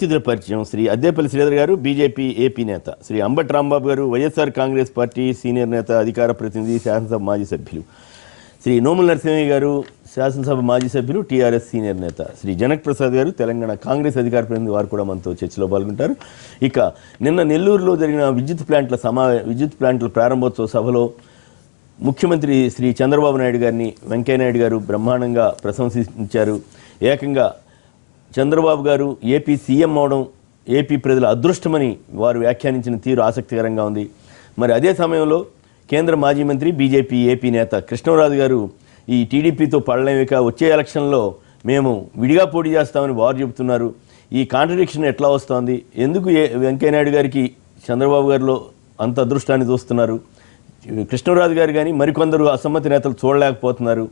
అతిథుల పరిచయం శ్రీ అద్దేపల్లి శ్రీధర్ గారు బీజేపీ ఏపీ నేత, శ్రీ అంబటి రాంబాబు గారు వైఎస్ఆర్ కాంగ్రెస్ పార్టీ సీనియర్ నేత, అధికార ప్రతినిధి, శాసనసభ మాజీ సభ్యులు, శ్రీ నోముల నరసింహయ్య గారు శాసనసభ మాజీ సభ్యులు, టీఆర్ఎస్ సీనియర్ నేత, శ్రీ జనక్ ప్రసాద్ గారు తెలంగాణ కాంగ్రెస్ అధికార ప్రతినిధి, వారు కూడా మనతో చర్చలో పాల్గొంటారు. ఇక నిన్న నెల్లూరులో జరిగిన విద్యుత్ ప్లాంట్ల ప్రారంభోత్సవ సభలో ముఖ్యమంత్రి శ్రీ చంద్రబాబు నాయుడు గారిని వెంకయ్యనాయుడు గారు బ్రహ్మాండంగా ప్రశంసించారు. ఏకంగా చంద్రబాబు గారు ఏపీ సీఎం అవడం ఏపీ ప్రజల అదృష్టమని వారు వ్యాఖ్యానించిన తీరు ఆసక్తికరంగా ఉంది. మరి అదే సమయంలో కేంద్ర మాజీ మంత్రి బీజేపీ ఏపీ నేత కృష్ణరాజు గారు ఈ టీడీపీతో పడలేమిక వచ్చే ఎలక్షన్లో మేము విడిగా పోటీ చేస్తామని వారు చెబుతున్నారు. ఈ కాంట్రడిక్షన్ ఎట్లా వస్తోంది? ఎందుకు వెంకయ్యనాయుడు గారికి చంద్రబాబు గారిలో అంత అదృష్టాన్ని చూస్తున్నారు? కృష్ణరాజు గారు కానీ మరికొందరు అసమ్మతి నేతలు చూడలేకపోతున్నారు.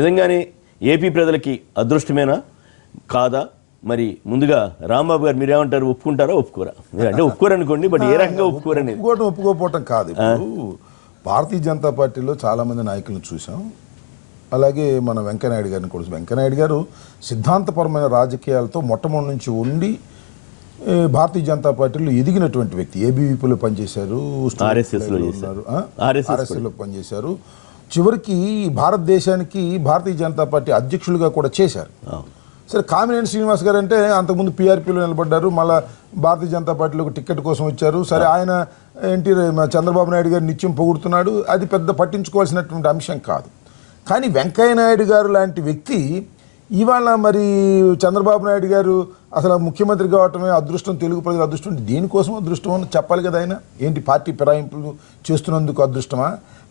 నిజంగానే ఏపీ ప్రజలకి అదృష్టమేనా కాదా? మరి ముందుగా రాంబాబు గారు మీరేమంటారు? ఒప్పుకుంటారా ఒప్పుకోరా? అంటే ఒప్పుకోరనుకోండి, బట్ ఏ రకంగా ఒప్పుకోరని. ఒప్పుకోపోవటం కాదు. ఇప్పుడు భారతీయ జనతా పార్టీలో చాలామంది నాయకులను చూసాం. అలాగే మన వెంకయ్యనాయుడు గారిని కూడా. వెంకయ్యనాయుడు గారు సిద్ధాంతపరమైన రాజకీయాలతో మొట్టమొదటి నుంచి ఉండి భారతీయ జనతా పార్టీలో ఎదిగినటువంటి వ్యక్తి. ఏబీవీపీలో పనిచేశారు, ఆర్ఎస్ఎస్లో పనిచేశారు, చివరికి భారతదేశానికి భారతీయ జనతా పార్టీ అధ్యక్షులుగా కూడా చేశారు. సరే, కామినేని శ్రీనివాస్ గారు అంటే అంతకుముందు పీఆర్పీలో నిలబడ్డారు, మళ్ళీ భారతీయ జనతా పార్టీలోకి టికెట్ కోసం వచ్చారు. సరే, ఆయన చంద్రబాబు నాయుడు గారు నిత్యం పొగుడుతున్నాడు, అది పెద్ద పట్టించుకోవాల్సినటువంటి అంశం కాదు. కానీ వెంకయ్యనాయుడు గారు లాంటి వ్యక్తి ఇవాళ మరి చంద్రబాబు నాయుడు గారు అసలు ముఖ్యమంత్రి కావటమే అదృష్టం, తెలుగు ప్రజల అదృష్టం, దేనికోసం అదృష్టం అని చెప్పాలి కదా. ఆయన ఏంటి పార్టీ ఫిరాయింపులు చేస్తున్నందుకు అదృష్టమా,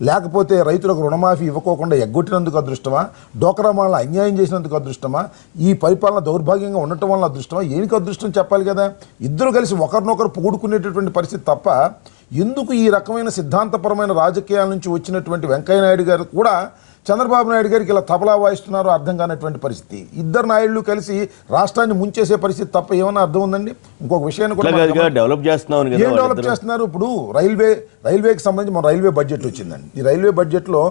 లేకపోతే రైతులకు రుణమాఫీ ఇవ్వకోకుండా ఎగ్గొట్టినందుకు అదృష్టమా, డోక్రా మహిళలు అన్యాయం చేసినందుకు అదృష్టమా, ఈ పరిపాలన దౌర్భాగ్యంగా ఉండటం వల్ల అదృష్టమా, ఏనికి అదృష్టం చెప్పాలి కదా. ఇద్దరు కలిసి ఒకరినొకరు పొగుడుకునేటటువంటి పరిస్థితి తప్ప ఎందుకు ఈ రకమైన సిద్ధాంతపరమైన రాజకీయాల నుంచి వచ్చినటువంటి వెంకయ్యనాయుడు గారు కూడా చంద్రబాబు నాయుడు గారికి ఇలా తబలా వాయిస్తున్నారో అర్థం కానటువంటి పరిస్థితి. ఇద్దరు నాయుళ్ళు కలిసి రాష్ట్రాన్ని ముంచేసే పరిస్థితి తప్ప ఏమన్నా అర్థం ఉందండి? ఇంకొక విషయాన్ని కూడా డెవలప్ చేస్తున్నారు. ఇప్పుడు రైల్వేకి సంబంధించి మన రైల్వే బడ్జెట్ వచ్చిందండి. ఈ రైల్వే బడ్జెట్లో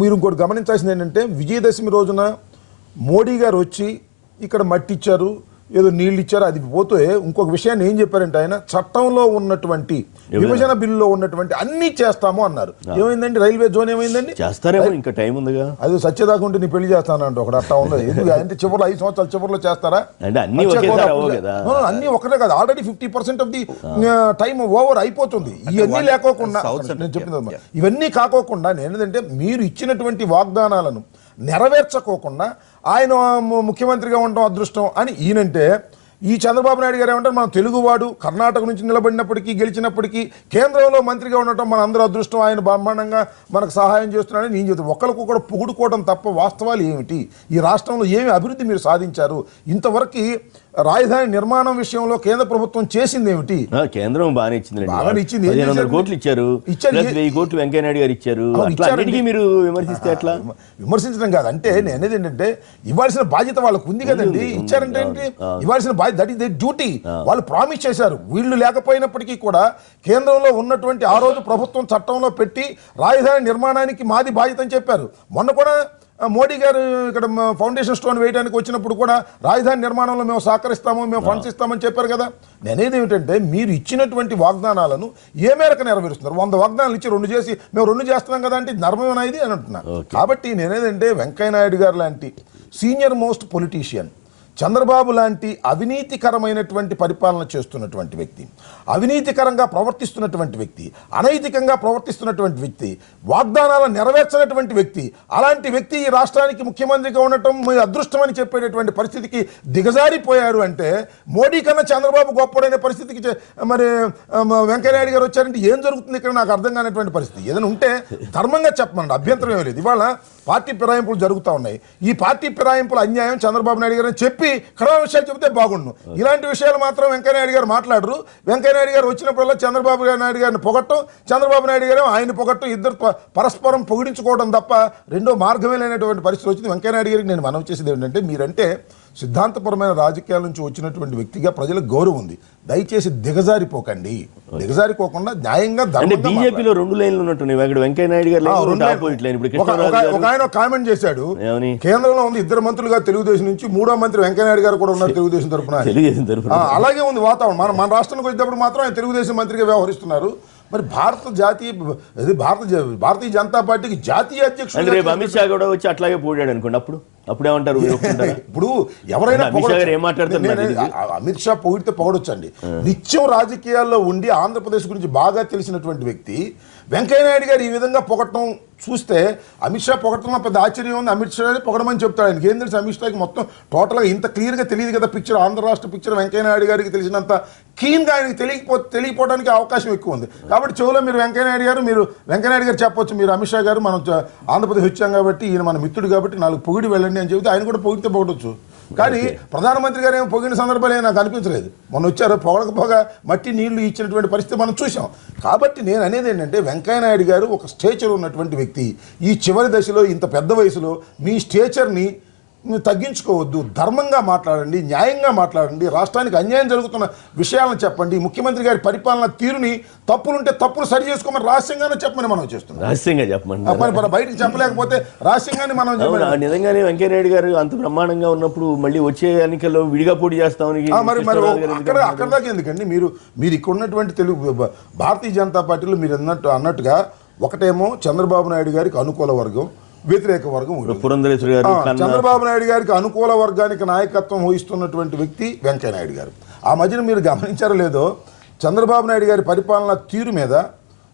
మీరు ఇంకోటి గమనించాల్సింది ఏంటంటే, విజయదశమి రోజున మోడీ గారు వచ్చి ఇక్కడ మట్టి ఇచ్చారు, ఏదో నీళ్ళు ఇచ్చారు, అది పోతే ఇంకొక విషయాన్ని ఏం చెప్పారంటే, ఆయన చట్టంలో ఉన్నటువంటి విభజన బిల్లులో ఉన్నటువంటి అన్ని చేస్తాము అన్నారు. ఏమైందండి? రైల్వే జోన్ ఏమైందండి? చేస్తారేమో, ఇంకా టైం ఉందిగా. అది సత్యదాకా ఉంటే నీ పెళ్లి చేస్తానంటే ఒకటి అట్టా ఉంది. ఎందుకు అంటే చివరిలో 5 సంవత్సరాల చివరిలో చేస్తారా? అన్ని ఒకటే కాదు, already 50% of the time over అయిపోతుంది. ఇవన్నీ లేకోకుండా నేను చెప్పింది, ఇవన్నీ కాకోకుండా ఏంటంటే, మీరు ఇచ్చినటువంటి వాగ్దానాలను నెరవేర్చకోకుండా ఆయన ముఖ్యమంత్రిగా ఉండడం అదృష్టం అని ఈయనంటే, ఈ చంద్రబాబు నాయుడు గారు ఏమంటారు, మన తెలుగువాడు కర్ణాటక నుంచి నిలబడినప్పటికీ గెలిచినప్పటికీ కేంద్రంలో మంత్రిగా ఉండటం మన అందరూ అదృష్టం, ఆయన బ్రహ్మాండంగా మనకు సహాయం చేస్తున్నాడని నేను చెప్తాను. ఒకరికొకరు పొగుడుకోవడం తప్ప వాస్తవాలు ఏమిటి? ఈ రాష్ట్రంలో ఏమి అభివృద్ధి మీరు సాధించారు? ఇంతవరకు రాజధాని నిర్మాణం విషయంలో కేంద్ర ప్రభుత్వం చేసింది ఏమిటి? కేంద్రం బాగానే ఇచ్చింది. 1500 కోట్లు ఇచ్చారు, 1000 కోట్లు వెంకయ్యనాయుడు గారు ఇచ్చారు. మీరు విమర్శిస్తే ఎట్లా? విమర్శించడం కాదు, అంటే నేనేది ఏంటంటే, ఇవ్వాల్సిన బాధ్యత వాళ్ళకు ఉంది కదండి. ఇచ్చారంటే ఏంటి? ఇవ్వాల్సిన బాధ్యత, దట్ ఈస్ దే డ్యూటీ. వాళ్ళు ప్రామిస్ చేశారు. వీళ్ళు లేకపోయినప్పటికీ కూడా కేంద్రంలో ఉన్నటువంటి ఆ రోజు ప్రభుత్వం చట్టంలో పెట్టి రాజధాని నిర్మాణానికి మాది బాధ్యత అని చెప్పారు. మొన్న కూడా మోడీ గారు ఇక్కడ ఫౌండేషన్ స్టోన్ వేయడానికి వచ్చినప్పుడు కూడా రాజధాని నిర్మాణంలో మేము సహకరిస్తాము, మేము ఫండ్స్ ఇస్తామని చెప్పారు కదా. నేనేది ఏమిటంటే, మీరు ఇచ్చినటువంటి వాగ్దానాలను ఏ మేరకు నెరవేరుస్తున్నారు? 100 వాగ్దానాలు ఇచ్చి 2 చేసి మేము 2 చేస్తున్నాం కదా అంటే ధర్మమేనా ఇది అని అంటున్నా. కాబట్టి నేనేదంటే, వెంకయ్యనాయుడు గారు లాంటి సీనియర్ మోస్ట్ పొలిటీషియన్, చంద్రబాబు లాంటి అవినీతికరమైనటువంటి పరిపాలన చేస్తున్నటువంటి వ్యక్తి, అవినీతికరంగా ప్రవర్తిస్తున్నటువంటి వ్యక్తి, అనైతికంగా ప్రవర్తిస్తున్నటువంటి వ్యక్తి, వాగ్దానాలను నెరవేర్చినటువంటి వ్యక్తి, అలాంటి వ్యక్తి ఈ రాష్ట్రానికి ముఖ్యమంత్రిగా ఉండటం మీ అదృష్టమని చెప్పేటటువంటి పరిస్థితికి దిగజారిపోయారు అంటే, మోడీ కన్నా చంద్రబాబు గొప్పడైన పరిస్థితికి మరి వెంకయ్యనాయుడు గారు వచ్చారంటే ఏం జరుగుతుంది ఇక్కడ? నాకు అర్థం కానటువంటి పరిస్థితి. ఏదైనా ఉంటే ధర్మంగా చెప్పమండి, అభ్యంతరం ఏమీ లేదు. ఇవాళ పార్టీ ఫిరాయింపులు జరుగుతూ ఉన్నాయి. ఈ పార్టీ ఫిరాయింపుల అన్యాయం చంద్రబాబు నాయుడు గారు చెప్పి కడవ విషయాలు చెబితే బాగుండు. ఇలాంటి విషయాలు మాత్రం వెంకయ్యనాయుడు గారు మాట్లాడరు. వెంకయ్యనాయుడు గారు వచ్చినప్పుడల్లా చంద్రబాబు నాయుడు గారిని పొగట్టం, చంద్రబాబు నాయుడు గారు ఆయన పొగట్టం, ఇద్దరు పరస్పరం పొగిడించుకోవడం తప్ప రెండో మార్గమే లేనటువంటి పరిస్థితి వచ్చింది. వెంకయ్యనాయుడు గారికి నేను మనవి చేసేది ఏంటంటే, మీరంటే సిద్ధాంతపరమైన రాజకీయాల నుంచి వచ్చినటువంటి వ్యక్తిగా ప్రజలకు గౌరవం ఉంది. దయచేసి దిగజారిపోకండి. దిగజారిపోకుండా న్యాయంగా అంటే బీజేపీలో 2 లైన్లు ఉన్నట్టున్నాయి. అక్కడ వెంకయ్య నాయుడు గారు ఆపోజిట్ లైన్. ఇప్పుడు ఒక ఆయన కామెంట్ చేశాడు, కేంద్రంలో ఉంది 2 మంత్రులుగా తెలుగుదేశం నుంచి, 3వ మంత్రి వెంకయ్య నాయుడు గారు కూడా ఉన్నారు తెలుగుదేశం తరఫున. అలాగే ఉంది వాతావరణం. మన రాష్ట్రానికి వచ్చేటప్పుడు మాత్రం ఆయన తెలుగుదేశం మంత్రిగా వ్యవహరిస్తున్నారు. మరి భారతీయ జనతా పార్టీకి జాతీయ అధ్యక్షుడు రేపు అమిత్ షా కూడా వచ్చి అట్లాగే పోయాడు అనుకోండి, అప్పుడేమంటారు? ఇప్పుడు ఎవరైనా ఏమాట్లాడుతున్నారు? అమిత్ షా పొగిడితే పొగడొచ్చు అండి. నిత్యం రాజకీయాల్లో ఉండి ఆంధ్రప్రదేశ్ గురించి బాగా తెలిసినటువంటి వ్యక్తి వెంకయ్య నాయుడు గారు ఈ విధంగా పొగటం చూస్తే, అమిత్ షా పొగటంలో పెద్ద ఆశ్చర్యం ఉంది. అమిత్ షా పొగడమని చెప్తాడు. ఆయనకి ఏం తెలుసు? అమిత్ షాకి మొత్తం టోటల్గా ఇంత క్లియర్గా తెలియదు కదా పిక్చర్, ఆంధ్ర రాష్ట్ర పిక్చర్ వెంకయ్య నాయుడు గారికి తెలిసినంత క్లీన్గా ఆయనకి తెలియకపోవడానికి అవకాశం ఎక్కువ ఉంది. కాబట్టి చెవులో మీరు వెంకయ్య నాయుడు గారు చెప్పొచ్చు, మీరు అమిత్ షా గారు మనం ఆంధ్రప్రదేశ్ వచ్చాం కాబట్టి, ఈయన మన మిత్రుడు కాబట్టి 4 పొగిడి వెళ్ళండి అని చెబితే ఆయన కూడా పొగిడితే పొగడొచ్చు. కానీ ప్రధానమంత్రి గారు ఏమో పొగిడిన సందర్భాలు ఏమో నాకు అనిపించలేదు. మొన్న వచ్చారు, పొగడకపోగా మట్టి నీళ్లు ఇచ్చినటువంటి పరిస్థితి మనం చూసాం. కాబట్టి నేను అనేది ఏంటంటే, వెంకయ్య నాయుడు గారు ఒక స్టేచర్ ఉన్నటువంటి వ్యక్తి. ఈ చివరి దశలో ఇంత పెద్ద వయసులో మీ స్టేచర్ని మీరు తగ్గించుకోవద్దు. ధర్మంగా మాట్లాడండి, న్యాయంగా మాట్లాడండి, రాష్ట్రానికి అన్యాయం జరుగుతున్న విషయాలను చెప్పండి. ముఖ్యమంత్రి గారి పరిపాలన తీరుని తప్పులుంటే తప్పులు సరి చేసుకోమని రహస్యంగానే చెప్పమని మనం చేస్తున్నాం. రహస్యంగా చెప్పండి, బయటకు చెప్పలేకపోతే రహస్యంగానే మనం చెప్పాలి. నిజంగానే వెంకయ్య నాయుడు గారు అంత బ్రహ్మాండంగా ఉన్నప్పుడు మళ్ళీ వచ్చే ఎన్నికల్లో విడిగా పోటీ చేస్తామని అక్కడ దాకా ఎందుకండి? మీరు ఇక్కడ ఉన్నటువంటి భారతీయ జనతా పార్టీలో మీరు అన్నట్టుగా ఒకటేమో చంద్రబాబు నాయుడు గారికి అనుకూల వర్గం, వ్యతిరేక వర్గం. చంద్రబాబు నాయుడు గారికి అనుకూల వర్గానికి నాయకత్వం వహిస్తున్నటువంటి వ్యక్తి వెంకయ్య నాయుడు గారు. ఆ మధ్యన మీరు గమనించారో లేదో, చంద్రబాబు నాయుడు గారి పరిపాలన తీరు మీద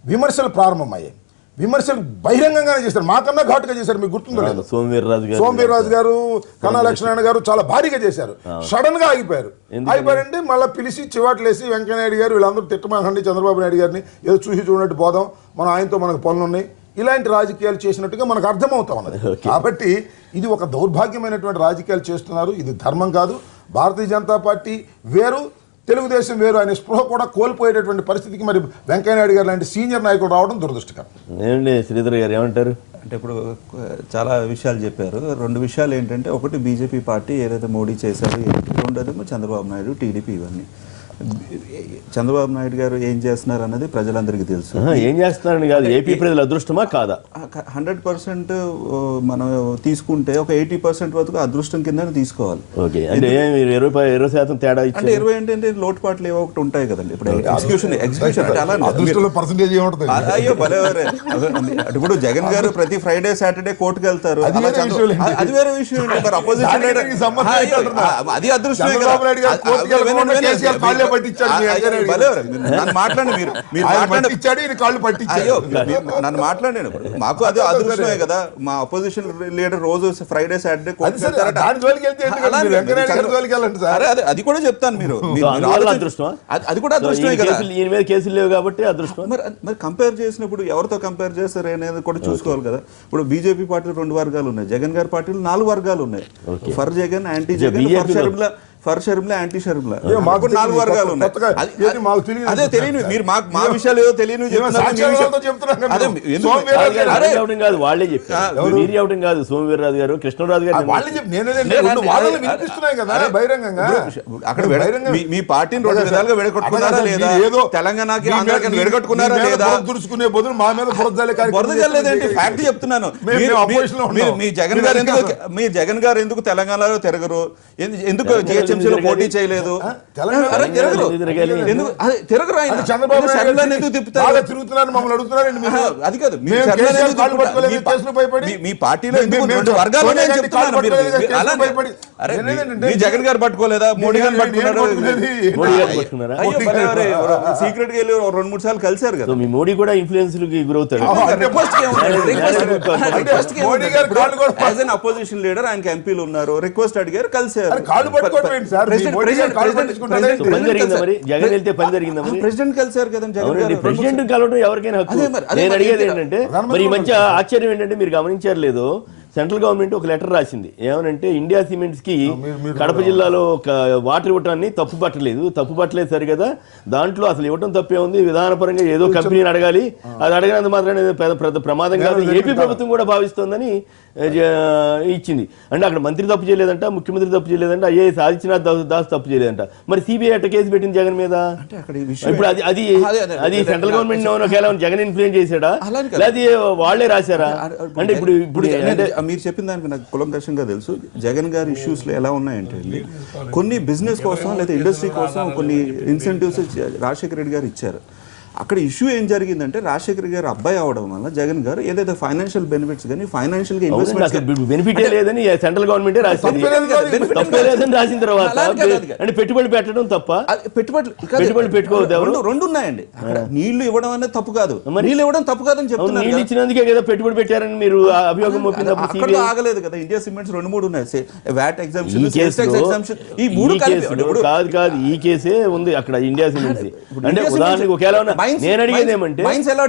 విమర్శలు ప్రారంభమయ్యాయి. విమర్శలు బహిరంగంగానే చేశారు, మాకన్నా ఘాటుగా చేశారు. మీకు గుర్తుందో లేదు? సోమవీర్రాజు గారు, కన్నా లక్ష్మణ గారు చాలా భారీగా చేశారు. సడన్ గా ఆగిపోయారంటే మళ్ళీ పిలిచి చివాట్లేసి వెంకయ్య నాయుడు గారు వీళ్ళందరూ తిట్టమాకండి, చంద్రబాబు నాయుడు గారిని ఏదో చూసి చూడట్టు పోదాం, మనం ఆయనతో మనకు పనులు ఉన్నాయి, ఇలాంటి రాజకీయాలు చేసినట్టుగా మనకు అర్థమవుతా ఉన్నది. కాబట్టి ఇది ఒక దౌర్భాగ్యమైనటువంటి రాజకీయాలు చేస్తున్నారు. ఇది ధర్మం కాదు. భారతీయ జనతా పార్టీ వేరు, తెలుగుదేశం వేరు అనే స్పృహ కూడా కోల్పోయేటటువంటి పరిస్థితికి మరి వెంకయ్య నాయుడు గారు లాంటి సీనియర్ నాయకుడు రావడం దురదృష్టకరం. ఏమండి శ్రీధర్ గారు ఏమంటారు? అంటే ఇప్పుడు చాలా విషయాలు చెప్పారు. 2 విషయాలు ఏంటంటే, ఒకటి బీజేపీ పార్టీ ఏదైతే మోడీ చేశారో, రెండోదేమో చంద్రబాబు నాయుడు, టీడీపీ. ఇవన్నీ చంద్రబాబు నాయుడు గారు ఏం చేస్తున్నారు అన్నది ప్రజలందరికీ తెలుసు. ఏం చేస్తున్నారని కాదు, ఏపీ ప్రజల అదృష్టమా కాదా? 100% మనం తీసుకుంటే ఒక 80% వరకు అదృష్టం కింద తీసుకోవాలి. అంటే 20% తేడా అంటే 20 అంటే లోటుపాట్లు ఏవో ఒకటి ఉంటాయి కదండి. ఇప్పుడు ఎగ్జిక్యూషన్ అయ్యో భలేవారే. ఇప్పుడు జగన్ గారు ప్రతి ఫ్రైడే సాటర్డే కోర్టుకు వెళ్తారు, అది వేరే విషయం. అపోజిషన్ అది అదృష్టమే కదా. నన్ను మాట్లాడాను, మాకు అది అదృష్టమే కదా. మా అపోజిషన్ లీడర్ రోజు ఫ్రైడే సాటర్డే అది కూడా చెప్తాను. మీరు అది కూడా అదృష్టమే కదా. కేసులు లేవు కాబట్టి అదృష్టం. మరి కంపేర్ చేసినప్పుడు ఎవరితో కంపేర్ చేస్తారు అనేది కూడా చూసుకోవాలి కదా. ఇప్పుడు బీజేపీ పార్టీలు 2 వర్గాలు ఉన్నాయి, జగన్ గారి పార్టీలు 4 వర్గాలు ఉన్నాయి. For Jagan, anti Jagan, for Sharmila, anti Sharmila, 4 వర్గాలు ఉన్నాయి. అదే తెలియని మీరు మా విషయాలు ఏదో తెలియని కాదు, వాళ్ళే చెప్పారు. మీరు చెప్పడం కాదు, సోమవీర్రాజు గారు, కృష్ణరాజు గారు అక్కడ మీ పార్టీని 2 విధాలుగా విడగొట్టుకున్నారా లేదా? తెలంగాణకి ఆంధ్రాకి విడగొట్టుకున్నారా లేదా? దురుచుకునే బదులు మా మీద బురద జల్లేదండి. ఫ్యాక్ట్ చెప్తున్నాను. మీ జగన్ గారు ఎందుకు తెలంగాణలో తిరగరు? ఎందుకు జిహెచ్ఎంసీలో పోటీ చేయలేదు? తిరగరు ఆయన. చంద్రబాబు ఎందుకు తిప్పుతారు? తిరుగుతున్నారు, మమ్మల్ని అడుగుతున్నారు. అది కాదు, మీ పార్టీలో మీ జగన్ గారు పట్టుకోలేదా? మోడీ గారు పట్టుకున్నారు. సీక్రెట్ గా వెళ్ళి 2-3 సార్లు కలిసారు కదా. మీ మోడీ కూడా ఇన్ఫ్లుయెన్స్ గురవుతాడు. అపోజిషన్ లీడర్, ఆయనకి ఎంపీలు ఉన్నారు, రిక్వెస్ట్ అడిగారు, కలిసారు. ప్రెసిడెంట్ కలిసారు కదండి. ప్రెసిడెంట్ కలవడం ఎవరికైనా హక్కు. నేను అడిగేది ఏంటంటే, మరి ఈ మధ్య ఆశ్చర్యం ఏంటంటే, మీరు గమనించారు లేదో, సెంట్రల్ గవర్నమెంట్ ఒక లెటర్ రాసింది. ఏమనంటే, ఇండియా సిమెంట్స్ కి కడప జిల్లాలో ఒక వాటర్ ఇవ్వటాన్ని తప్పు పట్టలేదు సరి కదా. దాంట్లో అసలు ఇవ్వటం తప్పే ఉంది, విధానపరంగా ఏదో కంపెనీని అడగాలి, అది అడగనంత మాత్రమే పెద్ద ప్రమాదం కాదు, ఏపీ ప్రభుత్వం కూడా భావిస్తోందని ఇచ్చింది. అంటే అక్కడ మంత్రి తప్పు చేయలేదంట, ముఖ్యమంత్రి తప్పు చేయలేదంట, ఐఏఎస్ ఆదిత్యనాథ్ దాస్ తప్పు చేయలేదంట. మరి సిబిఐ అట్ట కేసు పెట్టింది జగన్ మీద. ఇప్పుడు అది సెంట్రల్ గవర్నమెంట్ ఒకవేళ జగన్ ఇన్ఫ్లుయెన్స్ చేశాడా లేదా వాళ్ళే రాశారా? అంటే ఇప్పుడు మీరు చెప్పిన దానికి నాకు కులంకషంగా తెలుసు. జగన్ గారి ఇష్యూస్ లో ఎలా ఉన్నాయంటే అండి, కొన్ని బిజినెస్ కోసం లేదా ఇండస్ట్రీ కోసం కొన్ని ఇన్సెంటివ్స్ రాజశేఖర రెడ్డి గారు ఇచ్చారు. అక్కడ ఇష్యూ ఏం జరిగిందంటే రాజశేఖర్ గారు అబ్బాయి అవడం వల్ల జగన్ గారు ఏదైతే ఫైనాన్షియల్ బెనిఫిట్స్ కానీ ఫైనాన్షియల్ గా ఇన్వెస్ట్మెంట్ బెనిఫిట్ లేదని సెంట్రల్ గవర్నమెంట్ రాసింది. రాసిన తర్వాత అంటే పెట్టుబడి పెట్టడం తప్ప, పెట్టుబడి పెట్టుకోవద్దు. రెండు ఉన్నాయండి. నీళ్లు ఇవ్వడం అనేది తప్పు కాదు, నీళ్ళు ఇవ్వడం తప్పు కాదని చెప్తున్నారు. నీళ్ళు ఇచ్చినందుకే కదా పెట్టుబడి పెట్టారని మీరు అభియోగం మోపినప్పుడు ఆగలేదు కదా. ఇండియా సిమెంట్స్ 2-3 ఉన్నాయి. వ్యాట్ ఎగ్జామ్షన్, ఈ 3 కాదు ఈ కేసే ఉంది అక్కడ ఇండియా సిమెంట్స్. అంటే ఉదాహరణకు ఒకేలా నేను అడిగేది ఏమంటే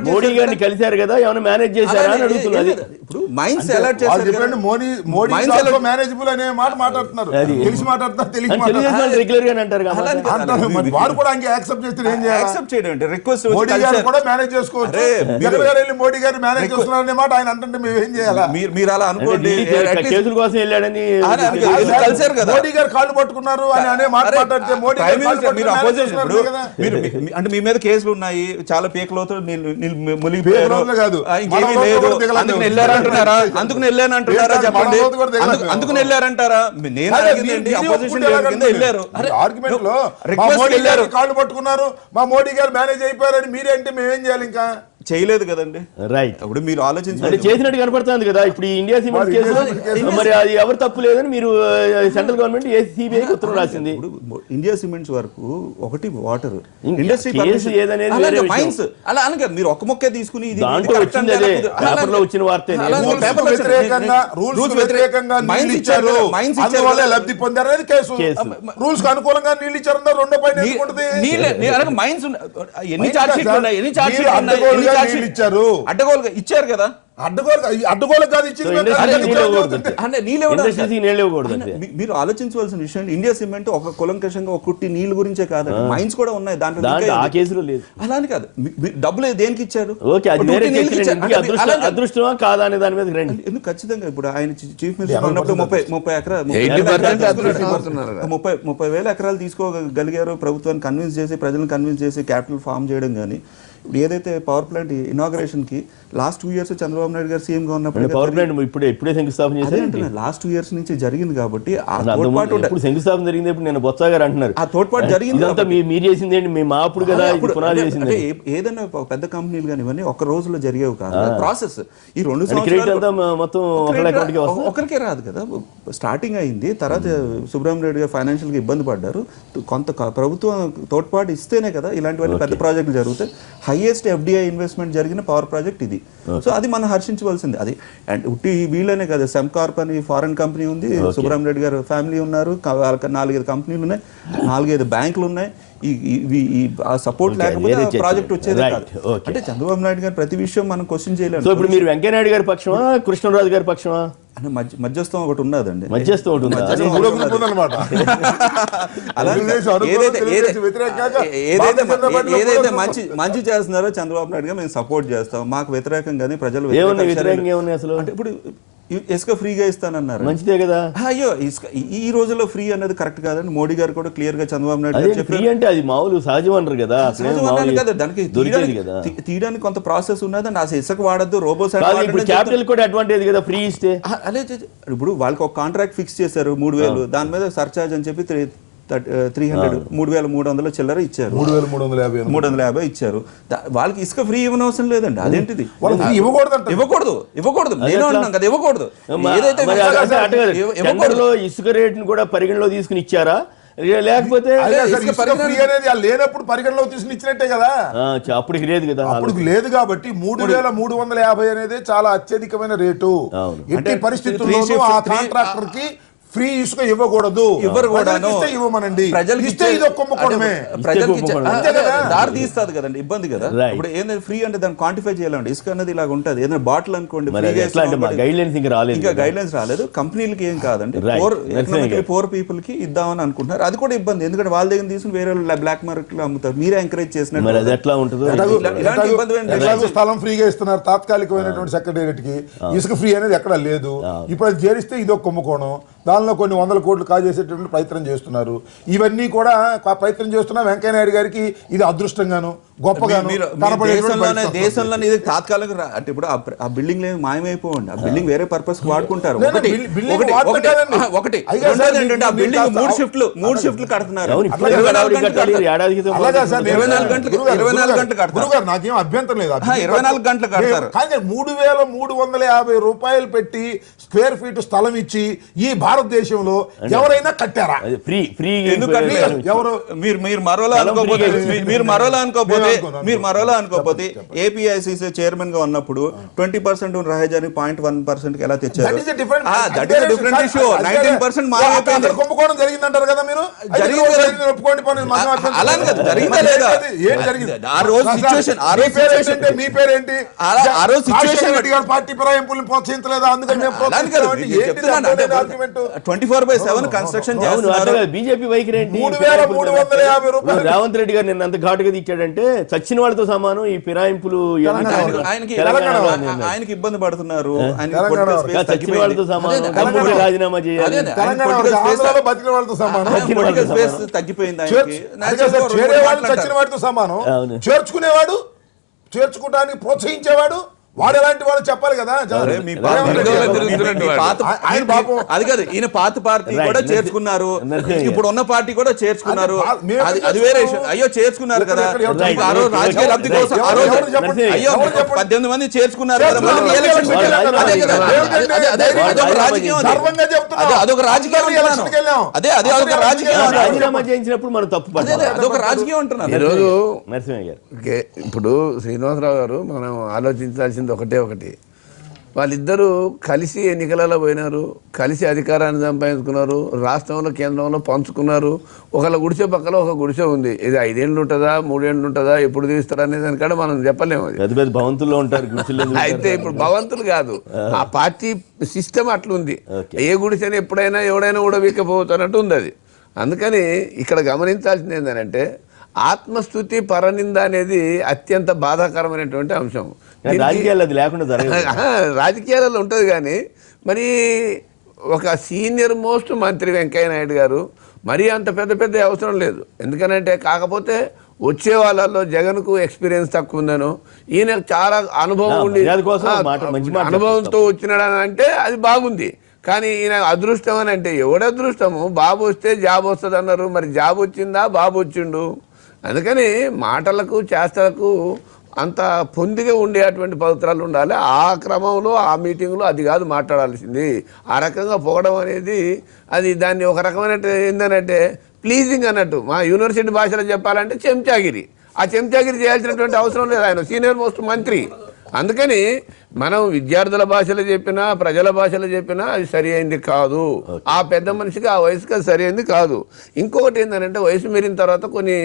మోడీ గారిని కలిశారు కదా, ఏమైనా మేనేజ్ చేశారా అని అడుగుతున్నది. ఇప్పుడు మైన్స్ అలాట్ చేశారు, మోడీ మేనేజబుల్ అనే మాట మాట్లాడుతున్నారు, తెలిసి మాట్లాడుతున్నారు, తెలిసి రెగ్యులర్ గా అంటారు కదా. వారు కూడా అంకే యాక్సెప్ట్ చేస్తే ఏం చేయాలి? యాక్సెప్ట్ చేయడం అంటే రిక్వెస్ట్ మోడీ గారు కూడా మేనేజ్ చేసుకోవచ్చు. జగన్ గారు వెళ్ళి మోడీ గారు మేనేజ్ చేస్తున్నారు అనే మాట ఆయన అంటే మేము ఏం చేయాలా? మీరు అలా అనుకోండి. కేసుల కోసం వెళ్ళాడని కలిశారు కదా, మోడీ గారు కాళ్ళు పట్టుకున్నారు అని అనే మాట మాట్లాడితే మోడీ అంటే మీ మీద కేసులు ఉన్నాయి, చాలా పీకలోతో మునిగిపోయారు, ఇంకేమీ లేదు, అందుకు వెళ్ళారంటున్నారా? అందుకు వెళ్ళానంటున్నారా? చెప్పండి, అందుకు వెళ్ళారంటారా? నేను అడిగింది అపోజిషన్ వెళ్ళారు, ఆర్గ్యుమెంట్ లో కాళ్ళు పట్టుకున్నారు, మా మోడీ గారు మేనేజ్ అయిపోయారని మీరే అంటే మేమేం చేయాలి? ఇంకా చేయలేదు కదండి. రైట్. అప్పుడు మీరు ఆలోచించి చేసినట్టు కనపడుతుంది కదా. ఇప్పుడు ఇండియా సిమెంట్ కేసు మరి అది ఎవరు తప్పు లేదని మీరు సెంట్రల్ గవర్నమెంట్ సిబిఐకి ఉత్తరం రాసింది. ఇండియా సిమెంట్స్ వరకు ఒకటి వాటర్ ఇండస్ట్రీ మైన్స్ అలా అనగా మీరు ఒక మొక్కే తీసుకుని దాంట్లో వచ్చింది అదే పేపర్లో వచ్చిన వార్త. లబ్ధి పొందారనేది కేసు. రూల్స్ కు అనుకూలంగా నీళ్ళు ఇచ్చారన్నారు. రెండో పైన మైన్స్ ఎన్ని చార్జ్ షీట్లు ఉన్నాయి, ఎన్ని చార్జ్ షీట్లు ఉన్నాయి, అడ్డగోలుగా ఇచ్చారు కదా. అడ్డగోలు కాదు ఇచ్చింది. మీరు ఆలోచించవలసిన విషయం, ఇండియా సిమెంట్ ఒక కులంకషంగా ఒకటి నీళ్ళ గురించే కాదు, మైన్స్ కూడా ఉన్నాయి దాంట్లో. ఆ కేసులో లేదు. అలానే కాదు, డబ్బులు దేనికి ఇచ్చారు? అదృష్టమా కాదా అనే దాని మీద రండి. ఎందుకు ఖచ్చితంగా ఇప్పుడు ఆయన చీఫ్ మినిస్టర్ ఉన్నప్పుడు 30,000 ఎకరాలు తీసుకోగలిగారు. ప్రభుత్వాన్ని కన్విన్స్ చేసి, ప్రజలను కన్విన్స్ చేసి క్యాపిటల్ ఫామ్ చేయడం. కానీ ఇప్పుడు ఏదైతే పవర్ ప్లాంట్ ఇనాగరేషన్ కి లాస్ట్ 2 years చంద్రబాబు నాయుడు గారు సీఎం గా ఉన్నప్పుడు పవర్ ప్లాంట్ ఇప్పుడే శంకుస్థాపన చేశారు. లాస్ట్ 2 years నుంచి జరిగింది కాబట్టి శంకుస్థాపన జరిగింది. ఇప్పుడు నేను బొత్స గారు అంటున్నారు ఆ తోడ్పాటు జరిగింది. ఇదంతా మీరు చేసింది ఏంటి? మేము అప్పుడు కదా పునాది చేసింది. ఏదైనా పెద్ద కంపెనీలు కానీ ఇవన్నీ ఒక రోజులో జరిగేవి కాదు, ప్రాసెస్. ఈ 2 సంవత్సరాలు మొత్తం ఒకరికే రాదు కదా. స్టార్టింగ్ అయింది, తర్వాత సుబ్రహ్మణ్య రెడ్డి గారు ఫైనాన్షియల్ గా ఇబ్బంది పడ్డారు. కొంత ప్రభుత్వం తోడ్పాటు ఇస్తేనే కదా ఇలాంటివన్నీ పెద్ద ప్రాజెక్టులు జరుగుతాయి. హైయెస్ట్ FDI ఇన్వెస్ట్మెంట్ జరిగిన పవర్ ప్రాజెక్ట్ ఇది. సో అది మనం హర్షించవలసింది. అది అండ్ ఉట్టి వీళ్ళనే కదా, సెమ్కార్ప్ అని ఫారెన్ కంపెనీ ఉంది, సుబ్రహ్మణ్య రెడ్డి గారు ఫ్యామిలీ ఉన్నారు, 4-5 కంపెనీలు ఉన్నాయి, 4-5 బ్యాంకులు ఉన్నాయి. ఈ సపోర్ట్ లేకపోతే ప్రాజెక్ట్ వచ్చేది కాదు. అంటే చంద్రబాబు నాయుడు గారు ప్రతి విషయం మనం క్వశ్చన్ చేయలేము. ఇప్పుడు మీరు వెంకయ్యనాయుడు గారి పక్షమా, కృష్ణరాజు గారి పక్షమా? అంటే మధ్యస్థం ఒకటి ఉన్నదండి. మధ్యస్థం ఒకటి ఉంది. ఏదైతే మంచి చేస్తున్నారో చంద్రబాబు నాయుడు గారు మేము సపోర్ట్ చేస్తాం. మాకు వ్యతిరేకంగానే ప్రజలు అసలు అంటే ఇప్పుడు ఇసుక ఫ్రీగా ఇస్తానన్నారు, మంచిదే కదా. అయ్యో ఇసుక ఈ రోజుల్లో ఫ్రీ అనేది కరెక్ట్ కాదని మోడీ గారు కూడా క్లియర్ గా చంద్రబాబు నాయుడు గారు చెప్పారు. అంటే అది మామూలు సహజ వనరు కదా, దానికి తీయడానికి కొంత ప్రాసెస్ ఉన్నది. అసలు ఇసుక వాడద్దు, రోబోస్ క్యాపిటల్ కూడా అడ్వాంటేజ్ కదా ఫ్రీ ఇస్తే. అదే ఇప్పుడు వాళ్ళకి ఒక కాంట్రాక్ట్ ఫిక్స్ చేశారు 3,000, దాని మీద సర్చార్జ్ అని చెప్పి 300 3,300 చిల్లర ఇచ్చారు, 3,350 ఇచ్చారు. వాళ్ళకి ఇసుక ఫ్రీ ఇవ్వనవసరం లేదండి. అదేంటిది? ఇవ్వకూడదు. నేను అంటున్నాను కదా, ఇవ్వకూడదు. ఇసుక రేట్ కూడా పరిగణలో తీసుకుని ఇచ్చారా? లేకపోతే లేనప్పుడు పరిగణలోకి తీసుకుని ఇచ్చినట్టే కదా. అప్పటికి లేదు కదా. అప్పుడు లేదు కాబట్టి 3,350 అనేది చాలా అత్యధికమైన రేటు. ఎట్టి పరిస్థితుల్లోనూ ఆ కాంట్రాక్టర్ కి ఫ్రీ ఇసుక ఇవ్వకూడదు, ఇవ్వకూడదు, ఇవ్వమనండి, ప్రజలకు ఇస్తే ఇది కుంభకోణమే, దారి తీస్తుంది కదండి, ఇబ్బంది కదా. ఇప్పుడు ఏంటంటే ఫ్రీ అంటే దాన్ని క్వాంటిఫై చేయాలండి. ఇసుక అనేది ఇలా ఉంటుంది. ఏదైనా బాటిల్ అనుకోండి, ఇంకా గైడ్ లైన్స్ రాలేదు. కంపెనీలకి ఏం కాదండి, పోర్ పీపుల్ కి ఇద్దామని అనుకుంటున్నారు. అది కూడా ఇబ్బంది, ఎందుకంటే వాళ్ళ దగ్గర తీసుకుని వేరే బ్లాక్ మార్కెట్ లో అమ్ముతారు. మీరే ఎంకరేజ్ చేసినట్టు స్థలం ఫ్రీగా ఇస్తున్నారు తాత్కాలికమైనటువంటి సెక్రటేరియట్ కి, ఇసుక ఫ్రీ అనేది ఎక్కడ లేదు. ఇప్పుడు అది చేరిస్తే ఇదో కుంభకోణం, దానిలో కొన్ని 100 కోట్లు కాజేసేటువంటి ప్రయత్నం చేస్తున్నారు. ఇవన్నీ కూడా ప్రయత్నం చేస్తున్నా వెంకయ్య నాయుడు గారికి ఇది అదృష్టంగాను గొప్పగాను దేశంలోనే ఇది తాత్కాలిక. అంటే ఇప్పుడు ఆ బిల్డింగ్ ఏమి మాయమైపోండి, ఆ బిల్డింగ్ వేరే పర్పస్ వాడుకుంటారు. ఒకటి ఆ బిల్డింగ్ 3 షిఫ్ట్లు కడుతున్నారు. 24 గంటలు కడతారు. నాకేం అభ్యంతరం లేదు, 24 గంటలు కడతారు. కానీ 3,350 రూపాయలు పెట్టి స్క్వేర్ ఫీట్ స్థలం ఇచ్చి ఈ భారతదేశంలో ఎవరైనా కట్టారా? ఎవరు మీరు మరోలా అనుకోకపోతే ఏపీఐసిసి చైర్మన్ గా ఉన్నప్పుడు 20% రాజధాని 0.1% ఎలా తెచ్చారు? కుంభకోణం జరిగిందంటారు కదా మీరు. జరిగిందా లేదా? ఆ రోజు సిచ్యువేషన్, మీ పేరేంటి? ఆ రోజు సిచ్యువేషన్ పార్టీ ఫిరాయింపుల్ని ప్రోత్సహించలేదా? అందుకని 24/7 కన్స్ట్రక్షన్ చేస్తున్నారు. బీజేపీ వైఖరి 3,350 రూపాయలు రేవంత్ రెడ్డి గారు నిన్న అంత ఘాటుగా ఇచ్చాడంటే చచ్చిన వాళ్ళతో సమానం ఈ ఫిరాయింపులు. ఆయనకి ఇబ్బంది పడుతున్నారు, చచ్చిన వాళ్ళతో సమానం, రాజీనామా చేయాలి, బతికిన వాళ్ళతో సమానం, తగ్గిపోయింది. చచ్చిన వాడితో సమానం. చేర్చుకునేవాడు, చేర్చుకోవడానికి ప్రోత్సహించేవాడు వాడు ఎలాంటి వాడు చెప్పాలి కదా. అది కాదు, ఈయన పాత పార్టీ కూడా చేర్చుకున్నారు, ఇప్పుడు ఉన్న పార్టీ కూడా చేర్చుకున్నారు. అది వేరే అయ్యో చేర్చుకున్నారు కదా, ఆ రోజు రాజకీయ లబ్ధి కోసం ఆ రోజు అయ్యో 18 మంది చేర్చుకున్నారు కదా, అదొక రాజకీయం. అదే అదొక రాజకీయం, రాజీనామా చేయించినప్పుడు మనం తప్పు అదొక రాజకీయం అంటున్నారు. ఈరోజు నరసింహయ్య గారు ఇప్పుడు శ్రీనివాసరావు గారు మనం ఆలోచించాల్సింది ఒకటి, వాళ్ళిద్దరూ కలిసి ఎన్నికలలో పోయినారు, కలిసి అధికారాన్ని సంపాదించుకున్నారు, రాష్ట్రంలో కేంద్రంలో పంచుకున్నారు. ఒకళ్ళ గుడిసె పక్కన ఒక గుడిసె ఉంది. ఇది 5 ఏళ్ళు ఉంటుందా 3 ఏళ్ళు ఉంటుందా ఎప్పుడు తీస్తారు అనే దానికంటే మనం చెప్పలేము. పెద్ద భవంతుల్లో ఉంటారు. అయితే ఇప్పుడు భవంతులు కాదు, ఆ పార్టీ సిస్టమ్ అట్లుంది. ఏ గుడిసెని ఎప్పుడైనా ఎవడైనా కూడా వీకపోవచ్చు అన్నట్టు ఉంది అది. అందుకని ఇక్కడ గమనించాల్సింది ఏంటంటే ఆత్మస్తుతి పరనింద అనేది అత్యంత బాధాకరమైనటువంటి అంశం. రాజకీయాలలో ఉంటుంది కానీ మరి ఒక సీనియర్ మోస్ట్ మంత్రి వెంకయ్య నాయుడు గారు మరీ అంత పెద్ద అవసరం లేదు. ఎందుకనంటే కాకపోతే వచ్చే వాళ్ళల్లో జగన్కు ఎక్స్పీరియన్స్ తక్కువ ఉందనో, ఈయన చాలా అనుభవం ఉండి అనుభవంతో వచ్చినాడని అంటే అది బాగుంది. కానీ ఈయన అదృష్టం అని అంటే ఎవడు అదృష్టము? బాబు వస్తే జాబ్ వస్తుంది అన్నారు, మరి జాబ్ వచ్చిందా? బాబు వచ్చిండు. అందుకని మాటలకు చేష్టలకు అంత పొందిగా ఉండేటువంటి పవిత్రాలు ఉండాలి. ఆ క్రమంలో ఆ మీటింగ్లో అది కాదు మాట్లాడాల్సింది. ఆ రకంగా పోవడం అనేది అది దాన్ని ఒక రకమైన ఏంటంటే ప్లీజింగ్ అన్నట్టు. మా యూనివర్సిటీ భాషలో చెప్పాలంటే చెంచాగిరి. ఆ చెంచాగిరి చేయాల్సినటువంటి అవసరం లేదు, ఆయన సీనియర్ మోస్ట్ మంత్రి. అందుకని మనం విద్యార్థుల భాషలో చెప్పినా ప్రజల భాషలో చెప్పినా అది సరి అయింది కాదు. ఆ పెద్ద మనిషికి ఆ వయసుకి అది సరి అయింది కాదు. ఇంకొకటి ఏంటంటే వయసు మీరిన తర్వాత కొన్ని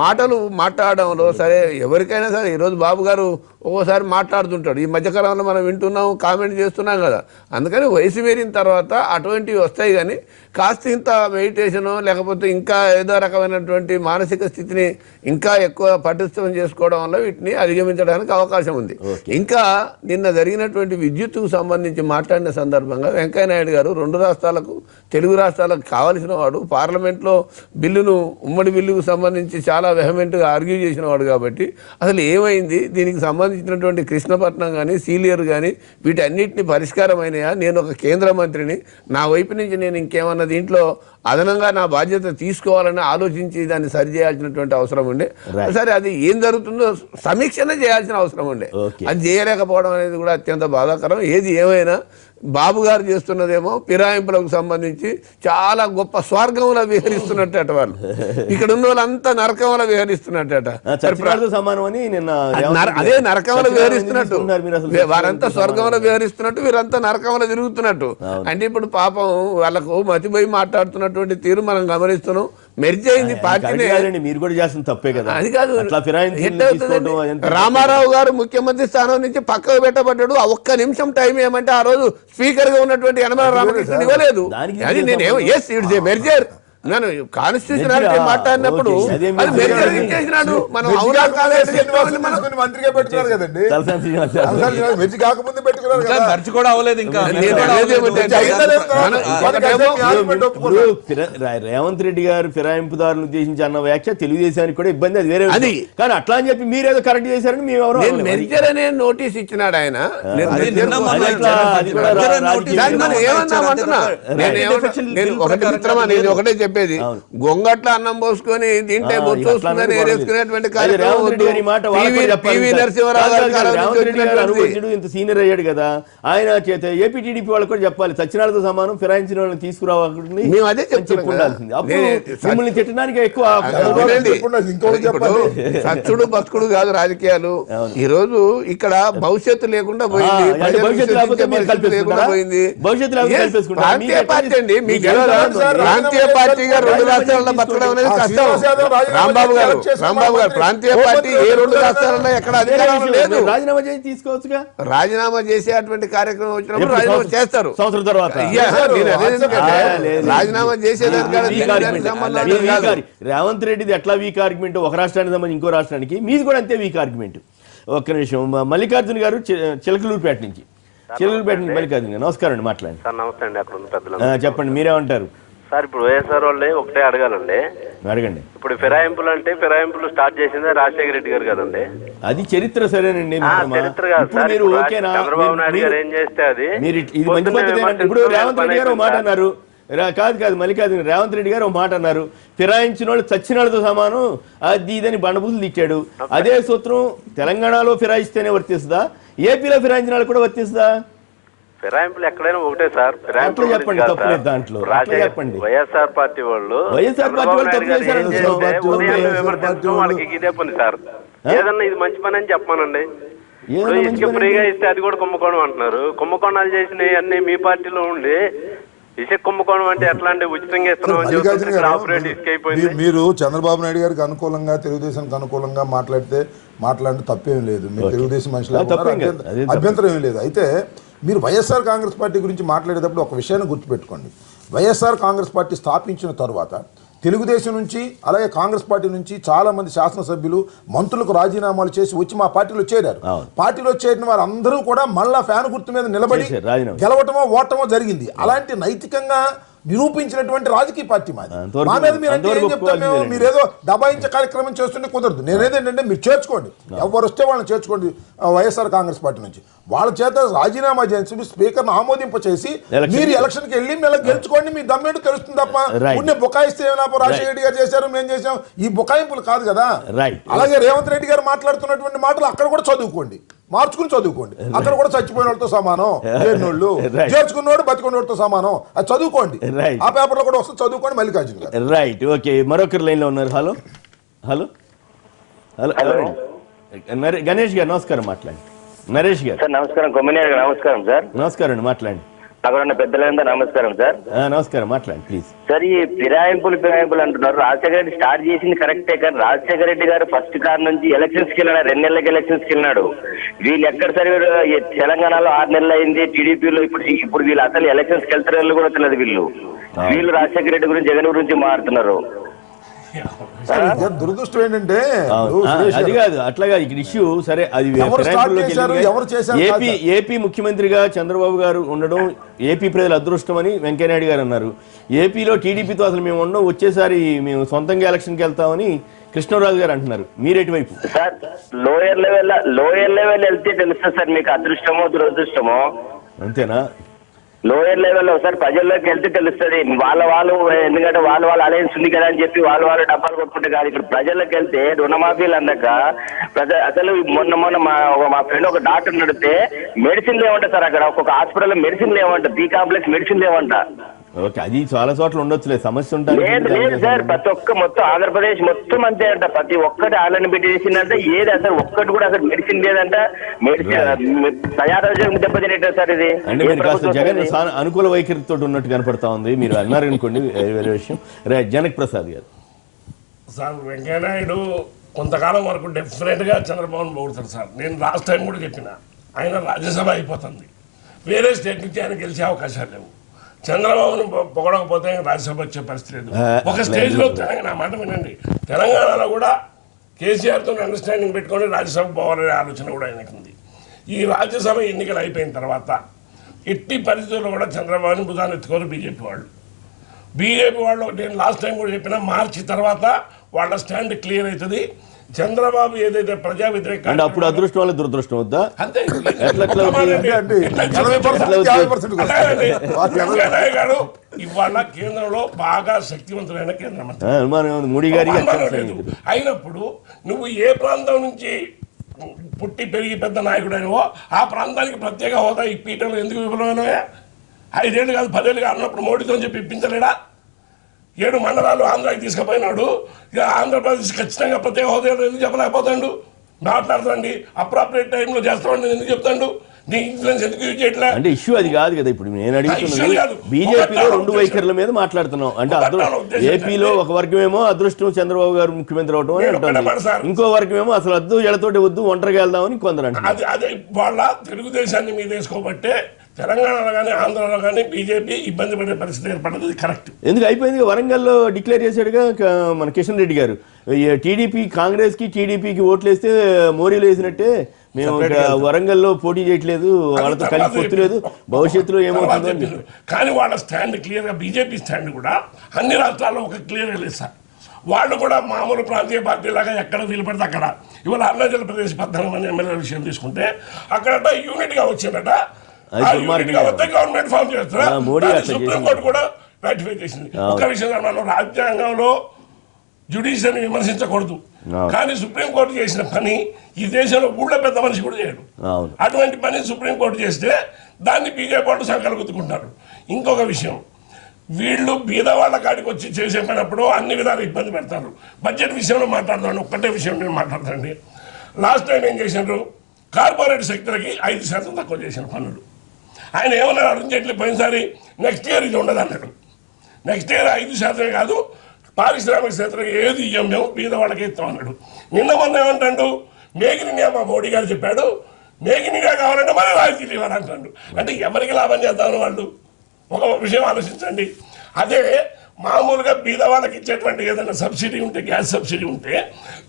మాటలు మాట్లాడడంలో సరే ఎవరికైనా సరే, ఈరోజు బాబు గారు ఒక్కోసారి మాట్లాడుతుంటాడు, ఈ మధ్యకాలంలో మనం వింటున్నాం, కామెంట్ చేస్తున్నాం కదా. అందుకని వయసు మీరిన తర్వాత అటువంటివి వస్తాయి. కానీ కాస్త ఇంత మెడిటేషను లేకపోతే ఇంకా ఏదో రకమైనటువంటి మానసిక స్థితిని ఇంకా ఎక్కువ పటిష్టం చేసుకోవడం వల్ల వీటిని అధిగమించడానికి అవకాశం ఉంది. ఇంకా నిన్న జరిగినటువంటి విద్యుత్తుకు సంబంధించి మాట్లాడిన సందర్భంగా వెంకయ్య నాయుడు గారు 2 రాష్ట్రాలకు తెలుగు రాష్ట్రాలకు కావలసిన వాడు, పార్లమెంట్లో బిల్లును ఉమ్మడి బిల్లుకు సంబంధించి చాలా వెహమెంట్గా ఆర్గ్యూ చేసిన వాడు. కాబట్టి అసలు ఏమైంది, దీనికి సంబంధించినటువంటి కృష్ణపట్నం కానీ సీలియర్ కానీ వీటన్నిటిని పరిష్కారమైనయా? నేను ఒక కేంద్ర మంత్రిని, నా వైపు నుంచి నేను ఇంకేమన్నా దీంట్లో అదనంగా నా బాధ్యత తీసుకోవాలని ఆలోచించి దాన్ని సరిచేయాల్సినటువంటి అవసరం ఉండే. సరే అది ఏం జరుగుతుందో సమీక్షనే చేయాల్సిన అవసరం ఉండే. అది చేయలేకపోవడం అనేది కూడా అత్యంత బాధాకరం. ఏది ఏమైనా బాబు గారు చేస్తున్నదేమో ఫిరాయింపులకు సంబంధించి చాలా గొప్ప స్వర్గంలో విహరిస్తున్నట్ట వాళ్ళు, ఇక్కడ ఉన్న వాళ్ళంతా నరకంలో విహరిస్తున్నట్ట. చచ్చినాడుతో సమానం అని నిన్న అదే నరకంలో విహరిస్తున్నట్టు, వారంతా స్వర్గంలో విహరిస్తున్నట్టు, వీరంతా నరకంలో తిరుగుతున్నట్టు. అంటే ఇప్పుడు పాపం వాళ్ళకు మతిపోయి మాట్లాడుతున్నటువంటి తీరు మనం గమనిస్తున్నాం. మెర్జ్ అయింది పార్టీనే. మీరు కూడా చేసిన తప్పే కదా, అది కాదు. అట్లా ఫిరాయించి రామారావు గారు ముఖ్యమంత్రి స్థానం నుంచి పక్కకు పెట్టబడ్డాడు. ఆ ఒక్క నిమిషం టైం ఏమంటే ఆ రోజు స్పీకర్ గా ఉన్నటువంటి యనమల రామకృష్ణ ఇవ్వలేదు. అది నేనేమో ఎస్ ఇట్స్ ఏ మెర్జర్, నేను కాన్స్టిట్యూషనాలిటీ మాట్లాడినప్పుడు అది మెర్జర్ చేసినాడు. మనం అవునా మంత్రిగా పెట్టుకున్నారు కదండి, మెర్జి కాకముందు పెట్టుకున్నారు కదా, ఖర్చు కూడా అవ్వలేదు. ఇంకా రేవంత్ రెడ్డి గారు ఫిరాయింపుదారులను ఉద్దేశించి అన్న వ్యాఖ్య తెలుగుదేశానికి కూడా ఇబ్బంది, అది వేరే అది. కానీ అట్లా అని చెప్పి మీరేదో కరెక్ట్ చేశారని మేము ఎవరు మెర్జర్ అనే నోటీస్ ఇచ్చినాడు ఆయన. ఒకటే చెప్పేది, గొంగట్ల అన్నం పోసుకొని తింటే బొచ్చు వస్తుందని ఏరేసుకునేటువంటి ఇంత సీనియర్ అయ్యాడు కదా ఆయన చేత ఏపీ టీడీపీ వాళ్ళు కూడా చెప్పాలి, సత్యనారాయణతో సమానం ఫిరాయించిన వాళ్ళని తీసుకురావాలని చెప్పుండాల్సింది. మిమ్మల్ని తిట్టడానికి ఎక్కువ సచ్చుడు బతుకుడు కాదు రాజకీయాలు. ఈ రోజు ఇక్కడ భవిష్యత్తు లేకుండా పోయింది, ప్రాంతీయ పార్టీ అండి. మీకు ప్రాంతీయ పార్టీగా 2 రాష్ట్రాల్లో బతకడం అనేది కష్టం. రాంబాబు గారు ప్రాంతీయ పార్టీ ఏ 2 రాష్ట్రాలలో ఎక్కడ అధికారం లేదు. రాజీనామా చేసి తీసుకోవచ్చుగా, రాజీనామా చేసేటువంటి కార్యక్రమం వచ్చినప్పుడు రాజీనామా చేస్తారు సంవత్సరం తర్వాత. రాజీనామా చేసేదానికి రేవంత్ రెడ్డిది ఎట్లా వీక్ ఆర్గ్యుమెంట్, ఒక రాష్ట్రానికి సంబంధించి ఇంకో రాష్ట్రానికి, మీది కూడా అంతే వీక్ ఆర్గ్యుమెంట్. ఒక్క నిమిషం, మల్లికార్జున గారు చిలకలూరుపేట నుంచి. మల్లికార్జున గారు నమస్కారం అండి, మాట్లాడండి. నమస్తే అండి. అక్కడ ఉన్న పెద్దలు చెప్పండి, మీరేమంటారు సార్? ఇప్పుడు వైఎస్ఆర్ వాళ్ళే ఒకటే అడగాలండి, అడగండి. ఇప్పుడు ఫిరాయింపులు స్టార్ట్ చేసింది రాజశేఖర రెడ్డి గారు కదండి. అది చరిత్ర, సరేనండి. చరిత్ర కాదు సార్. చంద్రబాబు నాయుడు గారు ఏం చేస్తే అది ఇది మంచి పద్ధతి. ఇప్పుడు రేవంత్ రెడ్డి గారు ఒక మాట అన్నారు, కాదు మల్లికార్జున, రేవంత్ రెడ్డి గారు ఒక మాట అన్నారు, ఫిరాయించిన వాళ్ళు చచ్చిన వాళ్ళతో సమానం, అది ఇదని బండబూతులు తిట్టాడు. అదే సూత్రం తెలంగాణలో ఫిరాయిస్తేనే వర్తిస్తుందా, ఏపీలో ఫిరాయించిన వాళ్ళు కూడా వర్తిస్తుందా? ఫిరాయింపులు ఎక్కడైనా ఒకటే సార్. ఫిరాయింపులు చెప్పండి, తప్పలేదు దాంట్లో. చెప్పండి, వైఎస్ఆర్ పార్టీ వాళ్ళు వాళ్ళకి ఇదే పని సార్. ఏదన్నా ఇది మంచి పని అని చెప్పానండి. ఇసుక ఫ్రీగా ఇస్తే అది కూడా కుంభకోణం అంటున్నారు. కుంభకోణాలు చేసినవి అన్ని మీ పార్టీలో ఉండి ఇసుక కుంభకోణం అంటే ఎట్లా అంటే ఉచితంగా ఇస్తున్నాం. మీరు చంద్రబాబు నాయుడు గారికి అనుకూలంగా, తెలుగుదేశానికి అనుకూలంగా మాట్లాడితే తప్పేం లేదు. మీరు తెలుగుదేశం మనుషులు అభ్యంతరం ఏం లేదు. అయితే మీరు వైఎస్ఆర్ కాంగ్రెస్ పార్టీ గురించి మాట్లాడేటప్పుడు ఒక విషయాన్ని గుర్తుపెట్టుకోండి. వైఎస్ఆర్ కాంగ్రెస్ పార్టీ స్థాపించిన తర్వాత తెలుగుదేశం నుంచి అలాగే కాంగ్రెస్ పార్టీ నుంచి చాలా మంది శాసనసభ్యులు, మంత్రులకు రాజీనామాలు చేసి వచ్చి మా పార్టీలో చేరారు. పార్టీలో చేరిన వారు అందరూ కూడా మళ్ళా ఫ్యాన్ గుర్తు మీద నిలబడి గెలవటమో ఓటమో జరిగింది. అలాంటి నైతికంగా నిరూపించినటువంటి రాజకీయ పార్టీ మాది. మా మీద మీరు అంటే ఏం చెప్తాం, మీరేదో దబాయించే కార్యక్రమం చేస్తుంటే కుదరదు. నేనేదేంటంటే మీరు చేర్చుకోండి, ఎవరు వస్తే వాళ్ళని చేర్చుకోండి. వైఎస్ఆర్ కాంగ్రెస్ పార్టీ నుంచి వాళ్ళ చేత రాజీనామా చేసి స్పీకర్ ఆమోదింప చేసి మీరు ఎలక్షన్ కి వెళ్ళి మళ్ళీ గెలుచుకోండి. మీ దమ్మేంటో తెలుస్తుంది తప్ప ఉన్న బుకాయిస్తే రాజశేఖర రెడ్డి గారు చేశారు, మేము చేసాం, ఈ బుకాయింపులు కాదు కదా. అలాగే రేవంత్ రెడ్డి గారు మాట్లాడుతున్నటువంటి మాటలు అక్కడ కూడా చదువుకోండి, మార్చుకుని చదువుకోండి. అక్కడ కూడా చచ్చిపోయిన వాళ్ళతో సమానం, చేరినోళ్ళు చేర్చుకున్నోడు బతికున్నోడితో సమానం, అది చదువుకోండి. ఆ పేపర్ లో కూడా వస్తుంది, చదువుకోండి. మల్లికార్జున గారు రైట్, ఓకే. మరొకరు లైన్ లో ఉన్నారు. హలో హలో హలో గణేష్ గారు నమస్కారం, మాట్లాడండి. నరేష్ గారు నమస్కారం. కొమ్మినేని గారు నమస్కారం సార్. నమస్కారం అండి, మాట్లాడండి. అక్కడ ఉన్న పెద్దలందరూ నమస్కారం సార్. నమస్కారం, మాట్లాడండి ప్లీజ్. సార్, ఈ ఫిరాయింపులు అంటున్నారు. రాజశేఖర రెడ్డి స్టార్ట్ చేసింది కరెక్టే, కానీ రాజశేఖర రెడ్డి గారు ఫస్ట్ కార్ నుంచి ఎలక్షన్స్ కి వెళ్ళాడు, 2 నెలలకి ఎలక్షన్స్ కి వెళ్ళాడు. వీళ్ళు ఎక్కడ సరే తెలంగాణలో 6 నెలలు అయింది, టీడీపీలో ఇప్పుడు వీళ్ళు అసలు ఎలక్షన్స్ కి వెళ్తారు కూడా తెలియదు. వీళ్ళు రాజశేఖర రెడ్డి గురించి, జగన్ గురించి మాట్లాడుతున్నారు. దురదృష్టం ఏంటంటే అది కాదు, అట్లాగా ఇక్కడ ఇష్యూ సరే. అది ఏపీ ముఖ్యమంత్రిగా చంద్రబాబు గారు ఉండడం ఏపీ ప్రజల అదృష్టం అని వెంకయ్యనాయుడు గారు అన్నారు. ఏపీలో టీడీపీతో అసలు మేము ఉండడం, వచ్చేసారి మేము సొంతంగా ఎలక్షన్కి వెళ్తామని కృష్ణరాజు గారు అంటున్నారు. మీరెటువైపు? సార్, లోయర్ లెవెల్ వెళ్తే తెలుస్తుంది సార్ మీకు అదృష్టమో దురదృష్టమో. అంతేనా? లోయర్ లెవెల్లో ఒకసారి ప్రజల్లోకి వెళ్తే తెలుస్తుంది. వాళ్ళు ఎందుకంటే వాళ్ళ అలయన్స్ ఉంది కదా అని చెప్పి వాళ్ళు డబ్బాలు కొట్టుకుంటే కాదు. ఇక్కడ ప్రజల్లోకి వెళ్తే రుణమాఫీలు అన్నాక అసలు మొన్న మా ఫ్రెండ్ ఒక డాక్టర్ నడితే మెడిసిన్ లేవంట సార్. అక్కడ ఒక్కొక్క హాస్పిటల్లో మెడిసిన్ లేవంట, బి కాంప్లెక్స్ మెడిసిన్ లేవంట. ఓకే, అది చాలా చోట్ల ఉండొచ్చులే, సమస్య ఉంటుంది. లేదు సార్, ప్రతి ఒక్క మొత్తం ఆంధ్రప్రదేశ్ మొత్తం అంతే అంట. ప్రతి ఒక్కటి ఆన్లైన్ పెట్టేసిందంటే ఏది అసలు ఒక్కటి కూడా అసలు మెడిసిన్ లేదంట. మెడిసిన్ తయారు దెబ్బతినేటారు సార్ ఇది. అంటే మీరు కాస్త జగన్ అనుకూల వైఖరితో ఉన్నట్టు కనపడతా ఉంది. మీరు అన్నారు అనుకోండి, వేరే విషయం. జనక్ ప్రసాద్ గారు. సార్ వెంకయ్యనాయుడు కొంతకాలం వరకు డెఫినెట్గా చంద్రబాబును పొగుడతారు సార్. నేను లాస్ట్ టైం కూడా చెప్పిన, ఆయన రాజ్యసభ అయిపోతుంది, వేరే స్టేట్ నుంచి ఆయన గెలిచే అవకాశాలు లేవు. చంద్రబాబును పొగడకపోతే రాజ్యసభ వచ్చే పరిస్థితి లేదు. ఒక స్టేజ్లో తెలంగాణ మాట వినండి, తెలంగాణలో కూడా కేసీఆర్తో అండర్స్టాండింగ్ పెట్టుకొని రాజ్యసభ పోవాలనే ఆలోచన కూడా ఆయనకు ఉంది. ఈ రాజ్యసభ ఎన్నికలు అయిపోయిన తర్వాత ఎట్టి పరిస్థితుల్లో కూడా చంద్రబాబుని భుజాన్ని ఎత్తుకోరు బీజేపీ వాళ్ళు. బీజేపీ వాళ్ళు నేను లాస్ట్ టైం కూడా చెప్పిన, మార్చి తర్వాత వాళ్ళ స్టాండ్ క్లియర్ అవుతుంది. చంద్రబాబు ఏదైతే ప్రజా వ్యతిరేక అంటే అప్పుడు అదృష్టం వల్ల దురదృష్టం వద్దా? అంతే గారు ఇవాళ కేంద్రంలో బాగా శక్తివంతులైన కేంద్ర మంత్రి మోడీ గారి అయినప్పుడు నువ్వు ఏ ప్రాంతం నుంచి పుట్టి పెరిగి పెద్ద నాయకుడైనవో ఆ ప్రాంతానికి ప్రత్యేక హోదా ఈ పీఠంలో ఎందుకు విఫలమైనవా? 5 ఏళ్ళు కాదు 10 ఏళ్ళు అన్నప్పుడు మోడీతో చెప్పి ఇప్పించలేడా? 7 మండలాలు ఆంధ్రాకి తీసుకుపోయినాడు. ఇక ఆంధ్రప్రదేశ్ ఖచ్చితంగా ప్రత్యేక హోదా ఎందుకు చెప్పలేకపోతాడు? మాట్లాడతాండి అప్రాపరేట్ టైంలో చేస్తామండి ఎందుకు చెప్తాడు? నీ ఇన్ఫ్లుయెన్స్ ఎందుకు యూజ్ చేయట్లే? అంటే ఇష్యూ అది కాదు కదా. ఇప్పుడు నేను అడుగుతున్నది బీజేపీలో 2 వైఖరుల మీద మాట్లాడుతున్నాం. అంటే ఏపీలో ఒక వర్గమేమో అదృష్టం చంద్రబాబు గారు ముఖ్యమంత్రి అవడం అని అంటుంది, ఇంకో వర్గమేమో అసలు వద్దు ఎడతోటి వద్దు ఒంటరిగా వెళ్దామని కొందరు అంటారు. అదే వాళ్ళ తెలుగుదేశాన్ని మీద వేసుకోబట్టే తెలంగాణలో కానీ ఆంధ్రాలో కానీ బీజేపీ ఇబ్బంది పడే పరిస్థితి ఏర్పడ్డది. కరెక్ట్. ఎందుకు అయిపోయింది? వరంగల్లో డిక్లేర్ చేశాడుగా మన కిషన్ రెడ్డి గారు, టీడీపీ కాంగ్రెస్ కి టీడీపీకి ఓట్లు వేస్తే మోరీలు వేసినట్టే మేము వరంగల్లో పోటీ చేయట్లేదు, వాళ్ళతో కలిసి పొత్తులేదు, భవిష్యత్తులో ఏమవుతుందని. కానీ వాళ్ళ స్టాండ్ క్లియర్ గా, బీజేపీ స్టాండ్ కూడా అన్ని రాష్ట్రాల్లో ఒక క్లియర్ లేదు సార్. వాళ్ళు కూడా మామూలు ప్రాంతీయ పార్టీ లాగా ఎక్కడ వీలు పడితే అక్కడ. ఇవాళ అరుణాచల్ ప్రదేశ్ 14 మంది ఎమ్మెల్యేల విషయం తీసుకుంటే అక్కడట యూనిట్ గా వచ్చిందట. గవర్నమెంట్ ఫామ్ చేస్తారా? సుప్రీంకోర్టు కూడా రాటిఫై చేసింది. ఒక విషయం, మనం రాజ్యాంగంలో జ్యుడిషియల్ని విమర్శించకూడదు, కానీ సుప్రీంకోర్టు చేసిన పని ఈ దేశంలో ఊళ్ళో పెద్ద మనిషి కూడా చేయడు. అటువంటి పని సుప్రీంకోర్టు చేస్తే దాన్ని బీజేపీ వాళ్ళు సంకల్పుతుకుంటారు. ఇంకొక విషయం, వీళ్ళు బీదవాళ్ళ కాడికి వచ్చి చేసే పనిప్పుడు అన్ని విధాలు ఇబ్బంది పెడతారు. బడ్జెట్ విషయంలో మాట్లాడతాను, ఒక్కటే విషయం నేను మాట్లాడతానండి. లాస్ట్ టైం ఏం చేసినారు? కార్పొరేట్ సెక్టర్కి 5% తక్కువ చేసిన పనులు. ఆయన ఏమన్నారు? అరుణ్ జైట్లీ పోయినసారి నెక్స్ట్ ఇయర్ ఇది ఉండదు అన్నాడు. నెక్స్ట్ ఇయర్ 5% కాదు, పారిశ్రామిక క్షేత్రం ఏది ఇయ్యం మేము బీద వాళ్ళకి ఇస్తాం అన్నాడు. నిన్న మొన్న ఏమంటాడు? మేక్ ఇన్ ఇండియా మా మోడీ గారు చెప్పాడు, మేక్ ఇన్ ఇండియా కావాలంటే మరి రాజకీయాలు ఇవ్వాలంటాడు. అంటే ఎవరికి లాభం చేద్దామని వాళ్ళు ఒక విషయం ఆలోచించండి. అదే మామూలుగా బీద వాళ్ళకి ఇచ్చేటువంటి ఏదైనా సబ్సిడీ ఉంటే, గ్యాస్ సబ్సిడీ ఉంటే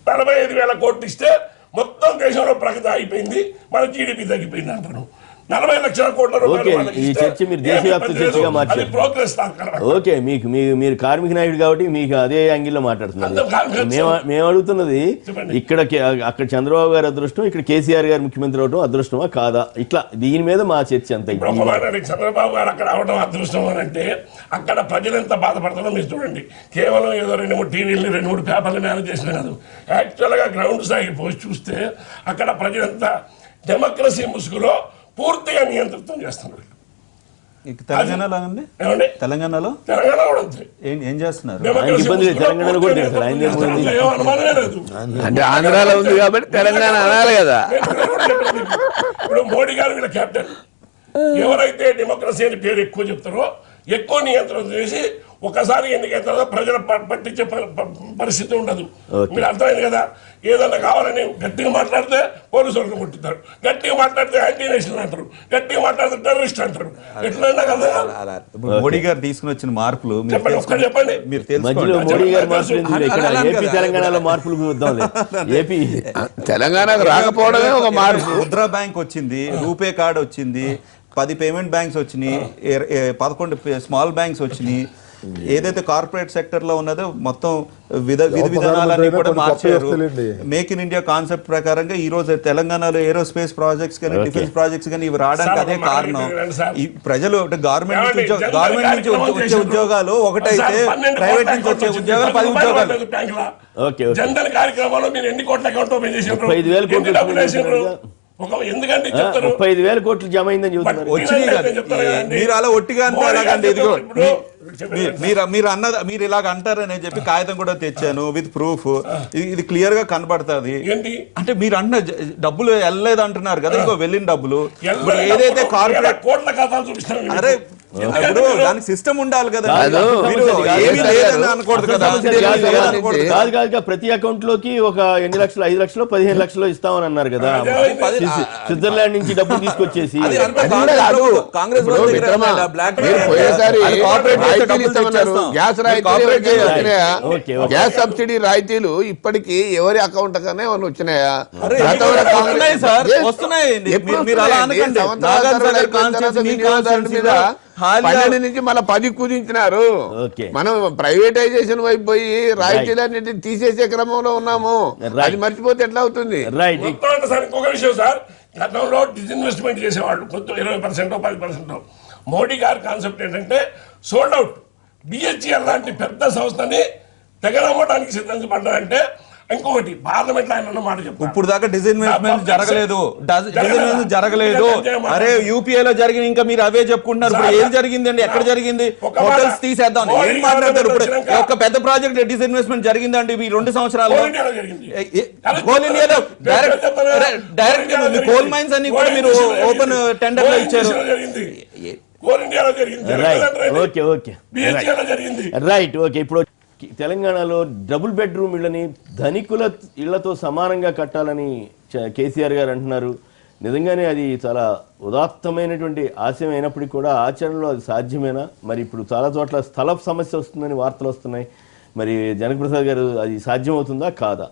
45,000 కోట్లు ఇస్తే మొత్తం దేశంలో ప్రగతి అయిపోయింది, మన జీడిపి తగ్గిపోయింది అంటారు. 40 లక్షల కోట్ల రూపాయలు. ఈ చర్చ మీరు దేశవ్యాప్త చర్చగా మార్చారు. ఓకే, మీరు కార్మిక నాయకుడు కాబట్టి మీకు అదే యాంగిల్లో మాట్లాడుతున్నారు. మేము అడుగుతున్నది ఇక్కడ అక్కడ చంద్రబాబు గారి అదృష్టం, ఇక్కడ కేసీఆర్ గారు ముఖ్యమంత్రి అవడం అదృష్టమా కాదా? ఇట్లా దీని మీద మా చర్చ అంత. చంద్రబాబు గారు అక్కడ అవడం అదృష్టం అని అంటే అక్కడ ప్రజలు ఎంత బాధపడతారో మీరు చూడండి. కేవలం ఏదో 2-3 టీవీలు 2-3 పేపర్లు మేనేజ్ చేసినా కాదు, యాక్చువల్గా గ్రౌండ్ స్థాయికి పోయి చూస్తే అక్కడ ప్రజలంతా డెమోక్రసీ ముసుగులో పూర్తిగా నియంత్రితం చేస్తున్నారు. తెలంగాణలో తెలంగాణలో ఏం చేస్తున్నారు? అంటే ఆంధ్రాలో ఉంది కాబట్టి తెలంగాణ అనాలి కదా. ఇప్పుడు మోడీ గారు వీళ్ళ క్యాప్టెన్, ఎవరైతే డెమోక్రసీ అని పేరు ఎక్కువ చెప్తారో ఎక్కువ నియంత్రణ చేసి ఒకసారి ఎన్నికైన తర్వాత ప్రజలు పట్టించే పరిస్థితి ఉండదు. మీరు అర్థమైంది కదా. ఏదన్నా కావాలని గట్టిగా మాట్లాడితే పోలీసు వాళ్ళని కొట్టుతారు, గట్టిగా మాట్లాడితే యాంటీ నేషనల్ అంటారు, గట్టిగా మాట్లాడితే టెర్రరిస్ట్ అంటారు. ఎట్లయినా కదా. మోడీ గారు తీసుకుని వచ్చిన మార్పులు చెప్పండి. మీరు తెలంగాణలో మార్పులు తెలంగాణకు రాకపోవడమే ఒక మార్పు. ముద్రా బ్యాంక్ వచ్చింది, రూపే కార్డ్ వచ్చింది, 10 పేమెంట్ బ్యాంక్స్ వచ్చినాయి, 11 స్మాల్ బ్యాంక్స్ వచ్చినాయి. ఏదైతే కార్పొరేట్ సెక్టర్ లో ఉన్నదో మొత్తం విధి విధానాలన్నీ కూడా మార్చారు. మేక్ ఇన్ ఇండియా కాన్సెప్ట్ ప్రకారంగా ఈ రోజు తెలంగాణలో ఏరోస్పేస్ ప్రాజెక్ట్స్ కానీ డిఫెన్స్ ప్రాజెక్ట్స్ కానీ ఇవి రావడానికి అదే కారణం. ఈ ప్రజలు గవర్నమెంట్ నుంచి వచ్చే ఉద్యోగాలు ఒకటైతే ప్రైవేట్ నుంచి వచ్చే ఉద్యోగాలు 10 ఉద్యోగాలు. జనరల్ కార్యక్రమాల్లో మీరు ఎన్ని కోట్ల అకౌంట్ ఓపెన్ చేశారు? 35,000 ఎందుకంటే 35,000 కోట్లు జమ అయిందని చెబుతున్నారు. మీరు అలా ఒట్టిగా అంటే అలాగండి. ఇదిగో మీరు ఇలాగ అంటారని చెప్పి కాగితం కూడా తెచ్చాను విత్ ప్రూఫ్. ఇది క్లియర్ గా కనబడుతుంది. అంటే మీరు అన్న డబ్బులు వెళ్ళలేదు అంటున్నారు కదా, ఇంకో వెళ్ళిన డబ్బులు ఏదైతే కార్పొరేట్ కోట్ల ఖాతాలు చూపిస్తారు. అరే ఇప్పుడు దానికి సిస్టమ్ ఉండాలి కదా, అనకూడదు కదా. కాదు ప్రతి అకౌంట్ లోకి ఒక 8 లక్షలు 5 లక్షలు 15 లక్షలు ఇస్తామని అన్నారు కదా. స్విట్జర్లాండ్ నుంచి డబ్బులు తీసుకొచ్చేసి కాంగ్రెస్ గ్యాస్ సబ్సిడీ రాయితీలు ఇప్పటికీ ఎవరి అకౌంట్ కన్నా ఏమైనా వచ్చినాయా? పన్నెండు నుంచి మళ్ళీ 10 కుదించినారు. మనం ప్రైవేటైజేషన్ వైపు పోయి రాయితీలన్నింటినీ తీసేసే క్రమంలో ఉన్నాము. అది మర్చిపోతే ఎట్లా అవుతుంది? ఇంకొక విషయం సార్, గతంలో డిస్ఇన్వెస్ట్మెంట్ చేసేవాళ్ళు కొంచెం 20% 10%. మోడీ గారి కాన్సెప్ట్ ఏంటంటే సోల్డ్ అవుట్. బిహెచ్ఎల్ లాంటి పెద్ద సంస్థని తెగనమ్మడానికి సిద్ధపడ్డారంటే ఇంకొకటి పార్లమెంట్ లో ఆయన మాట చెప్పారు, ఇప్పుడు దాకా డిస్ఇన్వెస్ట్మెంట్ జరగలేదు. అరే యూపీఏలో జరిగింది, ఇంకా మీరు అవే చెప్పుకుంటున్నారు. ఇప్పుడు ఏం జరిగింది అండి? ఎక్కడ జరిగింది? హోటల్స్ తీసేద్దాం ఏం మాట్లాడతారు? ఇప్పుడు ఒక పెద్ద ప్రాజెక్ట్ డిస్ఇన్వెస్ట్మెంట్ జరిగిందండి ఈ 2 సంవత్సరాల్లో. కోల్ ఇండియాలో డైరెక్ట్ కోల్ మైన్స్ అన్ని కూడా మీరు ఓపెన్ టెండర్ లో ఇచ్చారు. Right, okay. ఇప్పుడు తెలంగాణలో డబుల్ బెడ్రూమ్ ఇళ్ళని ధనికుల ఇళ్లతో సమానంగా కట్టాలని కేసీఆర్ గారు అంటున్నారు. నిజంగానే అది చాలా ఉదాత్తమైనటువంటి ఆశయం అయినప్పటికీ కూడా ఆచరణలో అది సాధ్యమేనా? మరి ఇప్పుడు చాలా చోట్ల స్థల సమస్య వస్తుందని వార్తలు వస్తున్నాయి. మరి జనకప్రసాద్ గారు అది సాధ్యమవుతుందా కాదా?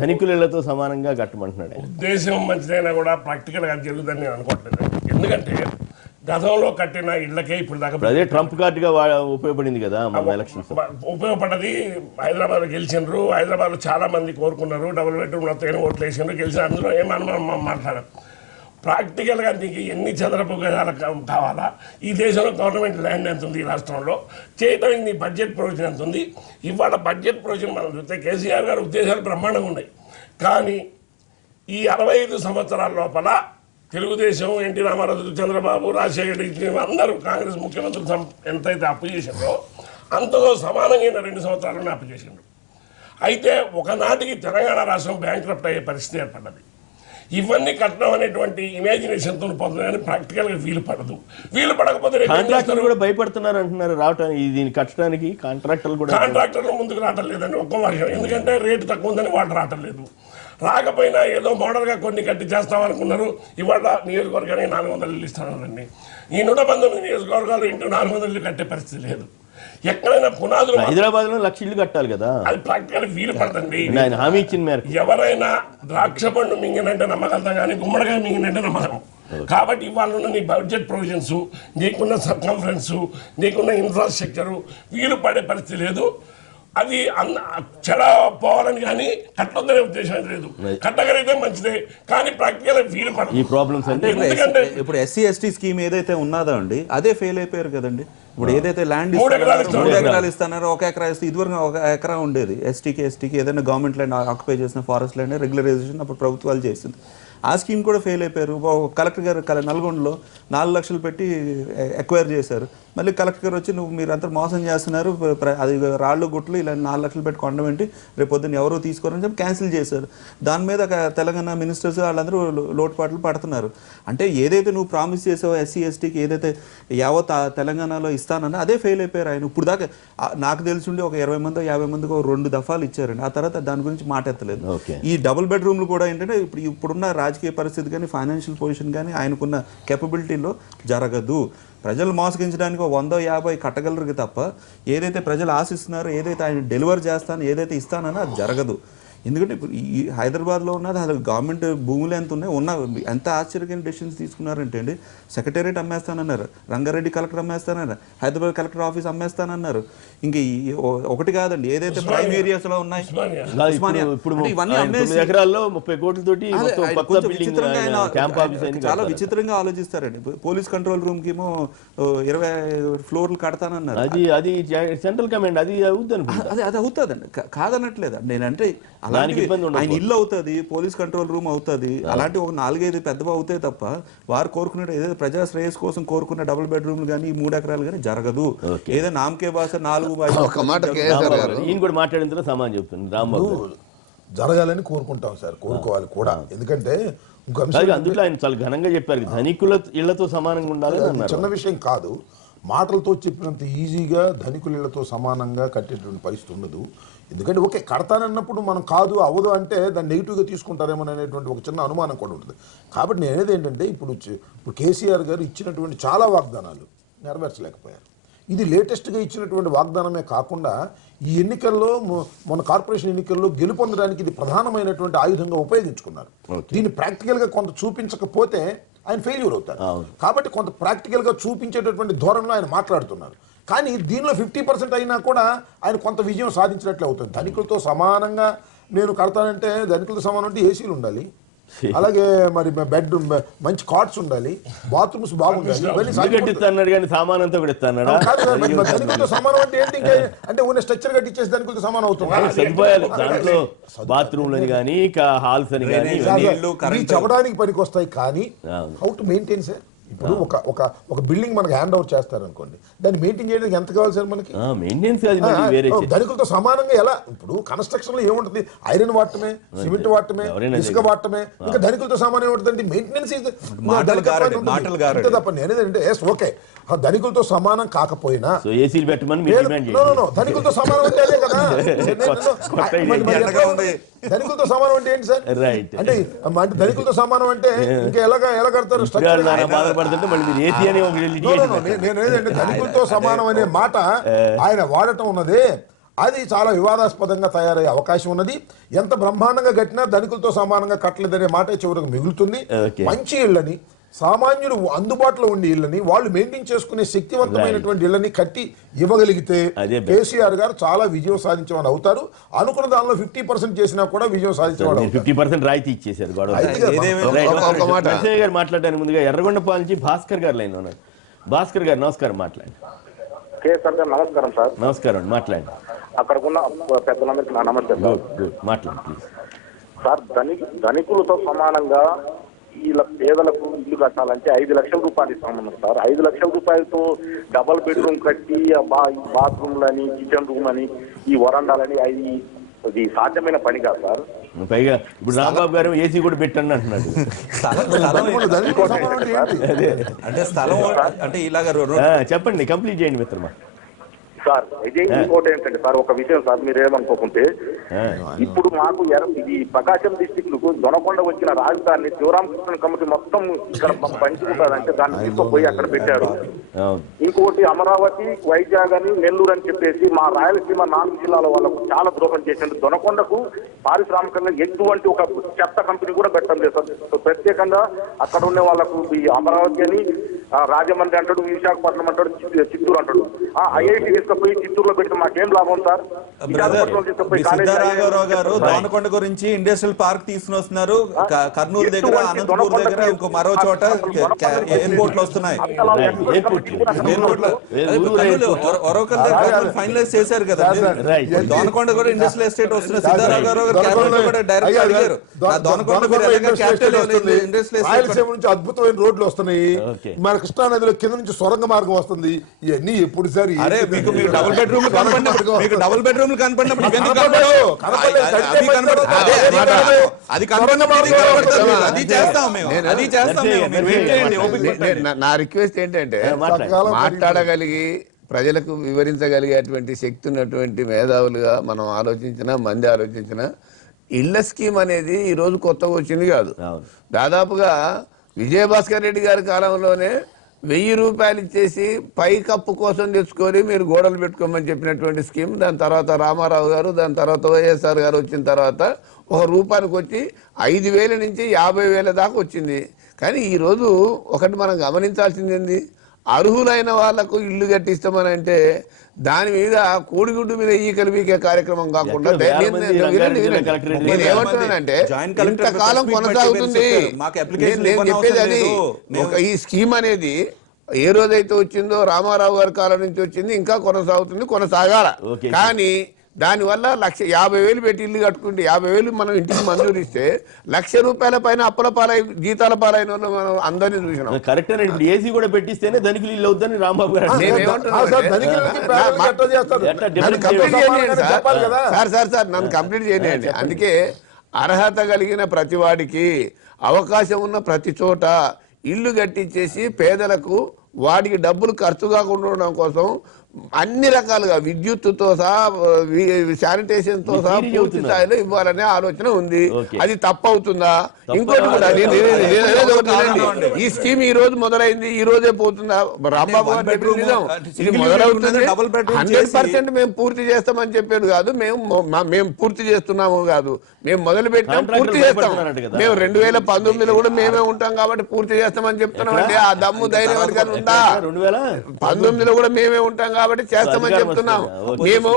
ధనికుల ఇళ్లతో సమానంగా కట్టమంటున్నాడు. ఉద్దేశం మంచిదైనా కూడా ప్రాక్టికల్గా జరుగుతుందని నేను అనుకోవట్లేదు. ఎందుకంటే గతంలో కట్టిన ఇళ్లకే ఇప్పుడు దాకా అదే ట్రంప్ కార్డుగా ఉపయోగపడింది కదా మన ఎలక్షన్స్. ఉపయోగపడ్డది. హైదరాబాద్ గెలిచినారు. హైదరాబాద్ లో చాలా మంది కోరుకున్నారు డబుల్ బెడ్రూమ్ ఓట్లు వేసినారు, గెలిచిన. అందులో ఏమన్నా మాట్లాడారు. ప్రాక్టికల్గా నీకు ఎన్ని చదరపు గజాలు కావాలా? ఈ దేశంలో గవర్నమెంట్ ల్యాండ్ ఎంత ఉంది? ఈ రాష్ట్రంలో చేయడానికి నీ బడ్జెట్ ప్రొవిజన్ ఎంత ఉంది? ఇవాళ బడ్జెట్ ప్రొవిజన్ మనం చూస్తే కేసీఆర్ గారి ఉద్దేశాలు బ్రహ్మాండంగా ఉన్నాయి. కానీ ఈ 65 సంవత్సరాల లోపల తెలుగుదేశం, ఎన్టీ రామారావు, చంద్రబాబు, రాజశేఖర రెడ్డి అందరూ కాంగ్రెస్ ముఖ్యమంత్రులు ఎంతైతే అప్పు చేసిందో అంతతో సమానంగా 2 సంవత్సరాలను అప్పు చేసిండ్రు. అయితే ఒకనాటికి తెలంగాణ రాష్ట్రం బ్యాంక్రప్ట్ అయ్యే పరిస్థితి ఏర్పడ్డది. ఇవన్నీ కట్టడం అనేటువంటి ఇమాజినేషన్తో పోతుంది, కానీ ప్రాక్టికల్గా వీలు పడదు. వీలు పడకపోతే కాంట్రాక్టర్లు కూడా భయపడుతున్నారు అంటున్నారు రావటానికి, దీన్ని కట్టడానికి. కాంట్రాక్టర్లు ముందుకు రావటం లేదండి ఒక్క వర్షం. ఎందుకంటే రేటు తక్కువ ఉందని వాళ్ళు రావటం లేదు. రాకపోయినా ఏదో మోడల్గా కొన్ని కట్టి చేస్తామనుకున్నారు. ఇవాళ నియోజకవర్గానికి 400 ఇల్లు ఇస్తానండి. ఈ 119 నియోజకవర్గాలు ఇంటూ 400 ఇల్లు కట్టే పరిస్థితి లేదు. ఎక్కడైనా పునాదులు హైదరాబాద్ లో 1,00,000 ఇల్లు కట్టాలి కదా, అది ప్రాక్టికల్ వీలు పడుతుంది. హామీ ఇచ్చిన మేరకు ఎవరైనా ద్రాక్ష పండు మింగినంటే నమ్మగలుగుతాం, కానీ గుమ్మడికాయ మింగినంటే నమ్మకం. కాబట్టి ఇవాళ నీ బడ్జెట్ ప్రొవిజన్స్, నీకున్న సర్కంఫరెన్స్, నీకున్న ఇన్ఫ్రాస్ట్రక్చరు వీలు పడే పరిస్థితి లేదు. అది చెడపోవాలని కానీ కట్టొద్దనే ఉద్దేశం లేదు. కట్టగలిగితే మంచిదే, కానీ ప్రాక్టికల్ వీలు పడదు. ఈ ప్రాబ్లమ్స్ అంటే ఎందుకంటే ఇప్పుడు ఎస్సీ ఎస్టీ స్కీమ్ ఏదైతే ఉన్నదో అండి అదే ఫెయిల్ అయిపోయారు కదండి. ఇప్పుడు ఏదైతే ల్యాండ్ 3 ఎకరాలు ఇస్తున్నారో 1 ఎకరా ఇస్తే ఇదివరకు 1 ఎకరా ఉండేది. ఎస్టీకి ఏదైనా గవర్నమెంట్ ల్యాండ్ ఆక్యుపై చేసిన ఫారెస్ట్ ల్యాండ్ రెగ్యులరైజేషన్ అప్పుడు ప్రభుత్వాలు చేసింది. ఆ స్కీమ్ కూడా ఫెయిల్ అయిపోయారు. కలెక్టర్ గారు నల్గొండలో 4 లక్షలు పెట్టి ఎక్వైర్ చేశారు. మళ్ళీ కలెక్టర్ గారు వచ్చి మీరంతా మోసం చేస్తున్నారు, అది రాళ్ళు గుట్లు ఇలా 4 లక్షలు పెట్టి కొండబెట్టి రేపు పొద్దున్న ఎవరో తీసుకోరని చెప్పి క్యాన్సిల్ చేశారు. దాని మీద తెలంగాణ మినిస్టర్స్ వాళ్ళందరూ లోటుపాట్లు పడుతున్నారు. అంటే ఏదైతే నువ్వు ప్రామిస్ చేసావో ఎస్సీ ఎస్టీకి ఏదైతే యావత్ తెలంగాణలో ఇస్తానని అదే ఫెయిల్ అయిపోయారు. ఆయన ఇప్పుడు దాకా నాకు తెలిసిండి ఒక 20 మంది 50 మందికి 2 దఫాలు ఇచ్చారండి. ఆ తర్వాత దాని గురించి మాట ఎత్తలేదు. ఈ డబుల్ బెడ్రూమ్లు కూడా ఏంటంటే ఇప్పుడున్న రాజకీయ పరిస్థితి కానీ ఫైనాన్షియల్ పొజిషన్ కానీ ఆయనకున్న కేపబిలిటీలో జరగదు. ప్రజలు మోసగించడానికి 100-50 కట్టగలరు తప్ప ఏదైతే ప్రజలు ఆశిస్తున్నారో, ఏదైతే ఆయన డెలివర్ చేస్తానో, ఏదైతే ఇస్తానో అది జరగదు. ఎందుకంటే ఇప్పుడు ఈ హైదరాబాద్లో ఉన్నది అసలు గవర్నమెంట్ భూములు ఎంత ఉన్నాయి ఎంత ఆశ్చర్యకరమైన డెసిషన్స్ తీసుకున్నారంటే అండి, సెక్రటేరియట్ అమ్మేస్తానన్నారు, రంగారెడ్డి కలెక్టర్ అమ్మేస్తానన్నారు, హైదరాబాద్ కలెక్టర్ ఆఫీస్ అమ్మేస్తానన్నారు. ఇంక ఒకటి కాదండి, ఏదైతే ప్రైమ్ ఏరియాస్ లో ఉన్నాయి ఇవన్నీ అమ్మేసి ఎకరాల్లో 30 కోట్లతోటి చాలా విచిత్రంగా ఆలోచిస్తారండి. పోలీస్ కంట్రోల్ రూమ్ కి ఏమో 20 ఫ్లోర్లు కడతానన్నారు. అది సెంట్రల్ కమాండ్, అది అది అవుతుందండి, కాదనట్లేదు. నేనంటే అలాంటి ఆయన ఇల్లు అవుతుంది, పోలీస్ కంట్రోల్ రూమ్ అవుతుంది, అలాంటి ఒక 4-5 పెద్దవి అవుతాయి తప్ప వారు కోరుకునే ఏదైతే ప్రజా శ్రేయస్ కోసం కోరుకున్న డబుల్ బెడ్రూమ్లు కానీ 3 ఎకరాలు కానీ జరగదు. ఏదో నామకే భాష 4 ఈయన కూడా మాట్లాడిన తర్వాత సమానం చెప్తుంది. రాంబాబు జరగాలని కోరుకుంటాం సార్, కోరుకోవాలి కూడా. ఎందుకంటే అందులో ఆయన చాలా ఘనంగా చెప్పారు, ధనికుల ఇళ్లతో సమానంగా ఉండాలి. చిన్న విషయం కాదు, మాటలతో చెప్పినంత ఈజీగా ధనికుల ఇళ్లతో సమానంగా కట్టేటువంటి పరిస్థితి ఉండదు. ఎందుకంటే ఓకే కడతానన్నప్పుడు మనం కాదు అవ్వదు అంటే దాన్ని నెగిటివ్గా తీసుకుంటారేమో అనేటువంటి ఒక చిన్న అనుమానం కూడా ఉంటుంది. కాబట్టి నేను అనేది ఏంటంటే ఇప్పుడు కేసీఆర్ గారు ఇచ్చినటువంటి చాలా వాగ్దానాలు నెరవేర్చలేకపోయారు. ఇది లేటెస్ట్గా ఇచ్చినటువంటి వాగ్దానమే కాకుండా ఈ ఎన్నికల్లో మన కార్పొరేషన్ ఎన్నికల్లో గెలుపొందడానికి ఇది ప్రధానమైనటువంటి ఆయుధంగా ఉపయోగించుకున్నారు. దీన్ని ప్రాక్టికల్గా కొంత చూపించకపోతే ఆయన ఫెయిల్యూర్ అవుతారు. కాబట్టి కొంత ప్రాక్టికల్గా చూపించేటటువంటి ధోరణిలో ఆయన మాట్లాడుతున్నారు. కానీ దీనిలో 50% అయినా కూడా ఆయన కొంత విజయం సాధించినట్లే అవుతుంది. ధనికులతో సమానంగా నేను కడతానంటే ధనికులతో సమానం అంటే ఏసీలు ఉండాలి, అలాగే మరి బెడ్రూమ్ మంచి కాట్స్ ఉండాలి, బాత్రూమ్స్ బాగుండాలి. ధనికులతో సమానం అంటే ఏంటి? అంటే ఉన్న స్ట్రక్చర్ కట్టించేసి ధనికులతో సమానం అవుతుంది. బాత్రూమ్లని కానీ హాల్స్ అని కానీ చెప్పడానికి పనికి వస్తాయి. కానీ హౌ టు మెయింటైన్ సార్? ఇప్పుడు ఒక బిల్డింగ్ మనకి హ్యాండ్ ఓవర్ చేస్తారు అనుకోండి, దాన్ని మెయింటైన్ చేయడానికి ఎంత కావాలి సార్ మనకి? ధనికులతో సమానంగా ఎలా? ఇప్పుడు కన్స్ట్రక్షన్ లో ఏముంటుంది? ఐరన్ వాడటమే, సిమెంట్ వాడటమే, ఇసుక వాడటమే. ఇంకా ధనికులతో సమానం ఏముంటుందండి? మెయింటెనెన్స్ తప్ప. నేనేదంటే ఓకే ధనికులతో సమానం కాకపోయినా ధనికులతో సమానం అంటే అదే కదా. ధనికులతో సమానం అంటే ఏంటి సార్? అంటే ధనికులతో సమానం అంటే ఇంకా ఎలా కడతారు? నేనేదంటే ధనికులతో సమానం అనే మాట ఆయన వాడటం ఉన్నదే అది చాలా వివాదాస్పదంగా తయారయ్యే అవకాశం ఉన్నది. ఎంత బ్రహ్మాండంగా కట్టినా ధనికులతో సమానంగా కట్టలేదనే మాట చివరికి మిగులుతుంది. మంచి ఇళ్ళని, సామాన్యుడు అందుబాటులో ఉండే ఇళ్ళని, వాళ్ళు మెయింటైన్ చేసుకునే శక్తివంతమైనటువంటి ఇళ్ళని కట్టి ఇవ్వగలిగితే కేసీఆర్ గారు చాలా విజయం సాధించేవాడు అవుతారు. అనుకున్న దానిలో 50% చేసినా కూడా విజయం సాధించేవాడు. 50% రాయితీ ఇచ్చేసారు. మాట్లాడడానికి ముందుగా ఎర్రగొండపాలెం నుంచి భాస్కర్ గారు లైన్ ఉన్నారు. భాస్కర్ గారు నమస్కారం, మాట్లాడండి. నమస్కారం సార్. నమస్కారం, మాట్లాడండి. అక్కడకున్న పెద్దలందరికీ నా నమస్కారం. మాట్లాడండి ప్లీజ్ సార్. ధనికులతో సమానంగా వీళ్ళ పేదలకు ఇల్లు కట్టాలంటే 5 లక్షల రూపాయలు ఇస్తామన్నారు సార్. 5 లక్షల రూపాయలతో డబల్ బెడ్రూమ్ కట్టి బాత్రూమ్లని, కిచెన్ రూమ్ అని, ఈ వరండాలని అది సాధ్యమైన పని కాదు సార్. పైగా ఇప్పుడు రాంబాబు గారు ఏసీ కూడా పెట్టండి అంటున్నాడు. అంటే స్థలం అంటే ఇలాగ చెప్పండి, కంప్లీట్ చేయండి మిత్రమా. సార్ అయితే ఇంకోటి ఏంటంటే సార్, ఒక విషయం సార్, మీరు ఏమనుకోకుంటే ఇప్పుడు మాకు ఇది ప్రకాశం డిస్టిక్ కు దొనకొండ వచ్చిన రాజధాని శివరామకృష్ణ కమిటీ మొత్తం ఇక్కడ పంచుకుంటారంటే దాన్ని తీసుకుపోయి అక్కడ పెట్టారు. ఇంకోటి అమరావతి, వైజాగ్ అని, నెల్లూరు అని చెప్పేసి మా రాయలసీమ 4 జిల్లాల వాళ్ళకు చాలా ద్రోహం చేసింది. దొనకొండకు పారిశ్రామికంగా ఎటువంటి ఒక చెత్త కంపెనీ కూడా పెట్టడం లేదు సార్. ప్రత్యేకంగా అక్కడ ఉండే వాళ్ళకు ఈ అమరావతి అని, రాజమండ్రి అంటాడు, విశాఖపట్నం అంటాడు, చిత్తూరు అంటాడు. ఐఐటి తీసుకుపోయి చిత్తూరులో పెడితే మాకేం లాభం సార్? సిద్ధారాఘవరావు గారు దోనకొండ గురించి ఇండస్ట్రియల్ పార్క్ తీసుకుని వస్తున్నారు. కర్నూలు దగ్గర, అనంతపూర్ దగ్గర, ఇంకో మరో చోట ఎయిర్పోర్ట్లు వస్తున్నాయి. ఫైనలైజ్ చేశారు కదా. దోనకొండ కూడా ఇండస్ట్రియల్ ఎస్టేట్ వస్తుంది. సిద్ధారాఘవరావు గారు డైరెక్ట్ అడిగారు, దోనకొండ నుంచి అద్భుతమైన రోడ్లు వస్తున్నాయి, మన కృష్ణానదిలో కింద నుంచి సొరంగ మార్గం వస్తుంది. ఇవన్నీ ఎప్పుడు sir? Double bedroom double bedroom కనపడినప్పుడు నా రిక్వెస్ట్ ఏంటంటే మాట్లాడగలిగి ప్రజలకు వివరించగలిగేటువంటి శక్తి ఉన్నటువంటి మేధావులుగా మనం ఆలోచించినా, మంది ఆలోచించినా, ఇళ్ల స్కీమ్ అనేది ఈరోజు కొత్తగా వచ్చింది కాదు. దాదాపుగా విజయభాస్కర్ రెడ్డి గారి కాలంలోనే 1000 రూపాయలు ఇచ్చేసి పై కప్పు కోసం తెచ్చుకొని మీరు గోడలు పెట్టుకోమని చెప్పినటువంటి స్కీమ్, దాని తర్వాత రామారావు గారు, దాని తర్వాత వైఎస్ఆర్ గారు వచ్చిన తర్వాత ₹1 వచ్చి 5,000 నుంచి 50,000 దాకా వచ్చింది. కానీ ఈరోజు ఒకటి మనం గమనించాల్సింది ఏంది, అర్హులైన వాళ్లకు ఇల్లు కట్టిస్తామని అంటే దాని మీద కోడిగుడ్డు మీద ఈకలు వీకే కార్యక్రమం కాకుండా నేను ఏమంటున్నానంటే ఇంతకాలం కొనసాగుతుంది. నేను చెప్పేది అది, ఒక ఈ స్కీమ్ అనేది ఏ రోజైతే వచ్చిందో రామారావు గారి కాలం నుంచి వచ్చింది, ఇంకా కొనసాగుతుంది, కొనసాగాల. కానీ దానివల్ల 1,50,000 పెట్టి ఇల్లు కట్టుకుంటే 50,000 మనం ఇంటికి మంజూరు ఇస్తే ₹1,00,000 పైన అప్పుల పాలై జీతాల పాలైన వాళ్ళు మనం అందరినీ చూసినాం. కరెక్ట్. ఇప్పుడు ఏసీ కూడా పెట్టిస్తేనే ధనికులు ఇల్లు అవుద్దని రాంబాబు గారు సార్ నన్ను కంప్లీట్ చేయనియండి. అందుకే అర్హత కలిగిన ప్రతి వాడికి అవకాశం ఉన్న ప్రతి చోట ఇల్లు కట్టించేసి పేదలకు వాడికి డబ్బులు ఖర్చు కాకుండా ఉండడం కోసం అన్ని రకాలుగా విద్యుత్తుతో సహా శానిటేషన్ తో సహా పూర్తి స్థాయిలో ఇవ్వాలనే ఆలోచన ఉంది. అది తప్పవుతుందా? ఇంకోటి కూడా ఈ స్కీమ్ ఈ రోజు మొదలైంది, ఈ రోజే పోతుందా? రాంబాబు గారు చెప్పింది నిజం, ఇది మొదలవుతుంది. 100% మేము పూర్తి చేస్తామని చెప్పాడు కాదు, మేము పూర్తి చేస్తున్నాము కాదు, మేము మొదలు పెట్టాం, పూర్తి చేస్తాం. మేము 2019లో కూడా మేమే ఉంటాం కాబట్టి పూర్తి చేస్తామని చెప్తున్నాం. అంటే ఆ దమ్ము ధైర్యం ఎవరికైనా ఉందా? 2019లో కూడా మేమే ఉంటాం కాబట్టి చేస్తామని చెప్తున్నాం. మేము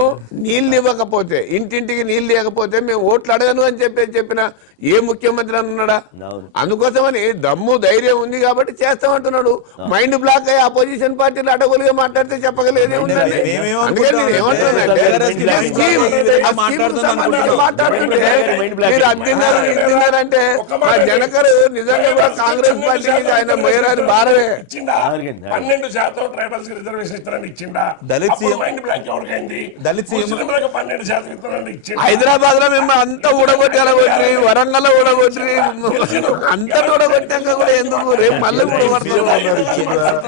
నీళ్లు ఇవ్వకపోతే, ఇంటింటికి నీళ్లు ఇవ్వకపోతే మేము ఓట్లు అడగను అని చెప్పిన ఏ ముఖ్యమంత్రి అన్నాడా? అందుకోసమని దమ్ము ధైర్యం ఉంది కాబట్టి చేస్తామంటున్నాడు. మైండ్ బ్లాక్ అయ్యి అపోజిషన్ పార్టీలు అడగలుగా మాట్లాడితే చెప్పగలేదే ఉందండి. అందుకని నేను ఏమంటున్నానంటే మీరు అంటున్నారంటే మా జనకరు నిజంగా కూడా కాంగ్రెస్ పార్టీకి ఆయన మొయ్యరాని భారమే. 12% ట్రైబల్స్ కి రిజర్వేషన్ ఇస్తారని ఇచ్చిండా? హైదరాబాద్ లో మేము అంతా ఊడగొట్టి అలగొట్టి, వరంగల్ ఊడగొట్టి, అంతా ఊడగొట్టాక కూడా ఎందుకు రేపు మళ్ళీ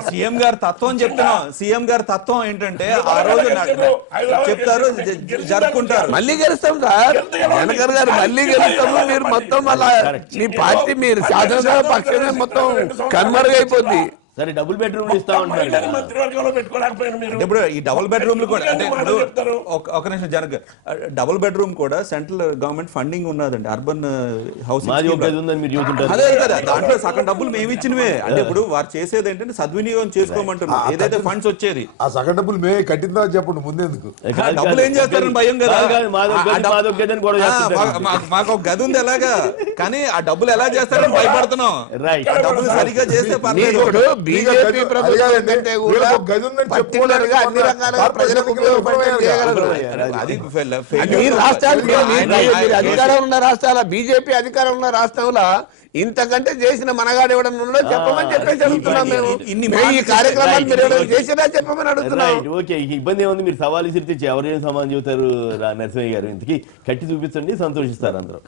సీఎం గారి తత్వం చెప్తున్నాం. సీఎం గారి తత్వం ఏంటంటే ఆ రోజు చెప్తారు, జరుపుకుంటారు, మళ్ళీ గెలుస్తాం సార్. జనకర్ గారు మళ్ళీ గెలుస్తాము. మీరు మొత్తం మళ్ళా మీ పార్టీ, మీరు శాసనసభ పక్షమే మొత్తం కనుమరుగైపోద్ది. సరే, డబుల్ బెడ్రూమ్ ఇస్తా ఉంటారు. ఇప్పుడు ఈ డబుల్ బెడ్రూమ్ కూడా అంటే ఒక నిమిషం జనక, డబుల్ బెడ్రూమ్ కూడా సెంట్రల్ గవర్నమెంట్ ఫండింగ్ ఉన్నదండి. అర్బన్ హౌసింగ్ అదే కదా, దాంట్లో సగం డబ్బులు మేము ఇచ్చినవే. అంటే ఇప్పుడు వారు చేసేది ఏంటంటే సద్వినియోగం చేసుకోమంటున్నాం. ఏదైతే ఫండ్స్ వచ్చేది ఆ సగం డబ్బులు మేమే కట్టిందా చెప్పండి ముందెందుకు? డబ్బులు ఏం చేస్తారని భయం కదా. మాకు ఒక గది ఉంది ఎలాగా, కానీ ఆ డబ్బులు ఎలా చేస్తారని భయపడుతున్నాం. డబ్బులు సరిగా చేస్తే పర్లేదు. బీజేపీ ప్రభుత్వం కంటే కూడా పర్టికులర్ గా అన్ని రకాలుగా ప్రజలకు అధికారం ఉన్న రాష్ట్రాల, బీజేపీ అధికారం ఉన్న రాష్ట్రంలో ఇంతకంటే చేసిన మనగాడు ఎవడన్నా ఉన్నాడో చెప్పమని చెప్పేసి అడుగుతున్నాం. మేము ఈ కార్యక్రమాలు మీరు ఎవరైనా చేసినా చెప్పమని అడుగుతున్నాం. ఓకే, ఇబ్బంది ఏముంది? మీరు సవాలు విసిరితే ఎవరు సమాధానం చెబుతారు? నరసింహయ్య గారు ఇంతకీ కట్టి చూపించండి, సంతోషిస్తారు అందరూ.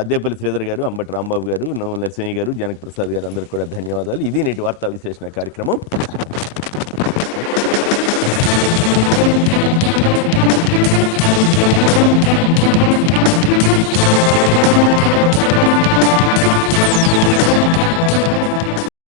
అద్దేపల్లి శ్రీధర్ గారు, అంబటి రాంబాబు గారు, నోముల నరసింహయ్య గారు, జనక్ ప్రసాద్ గారు, అందరూ కూడా ధన్యవాదాలు. ఇది నేటి వార్తా విశ్లేషణ కార్యక్రమం.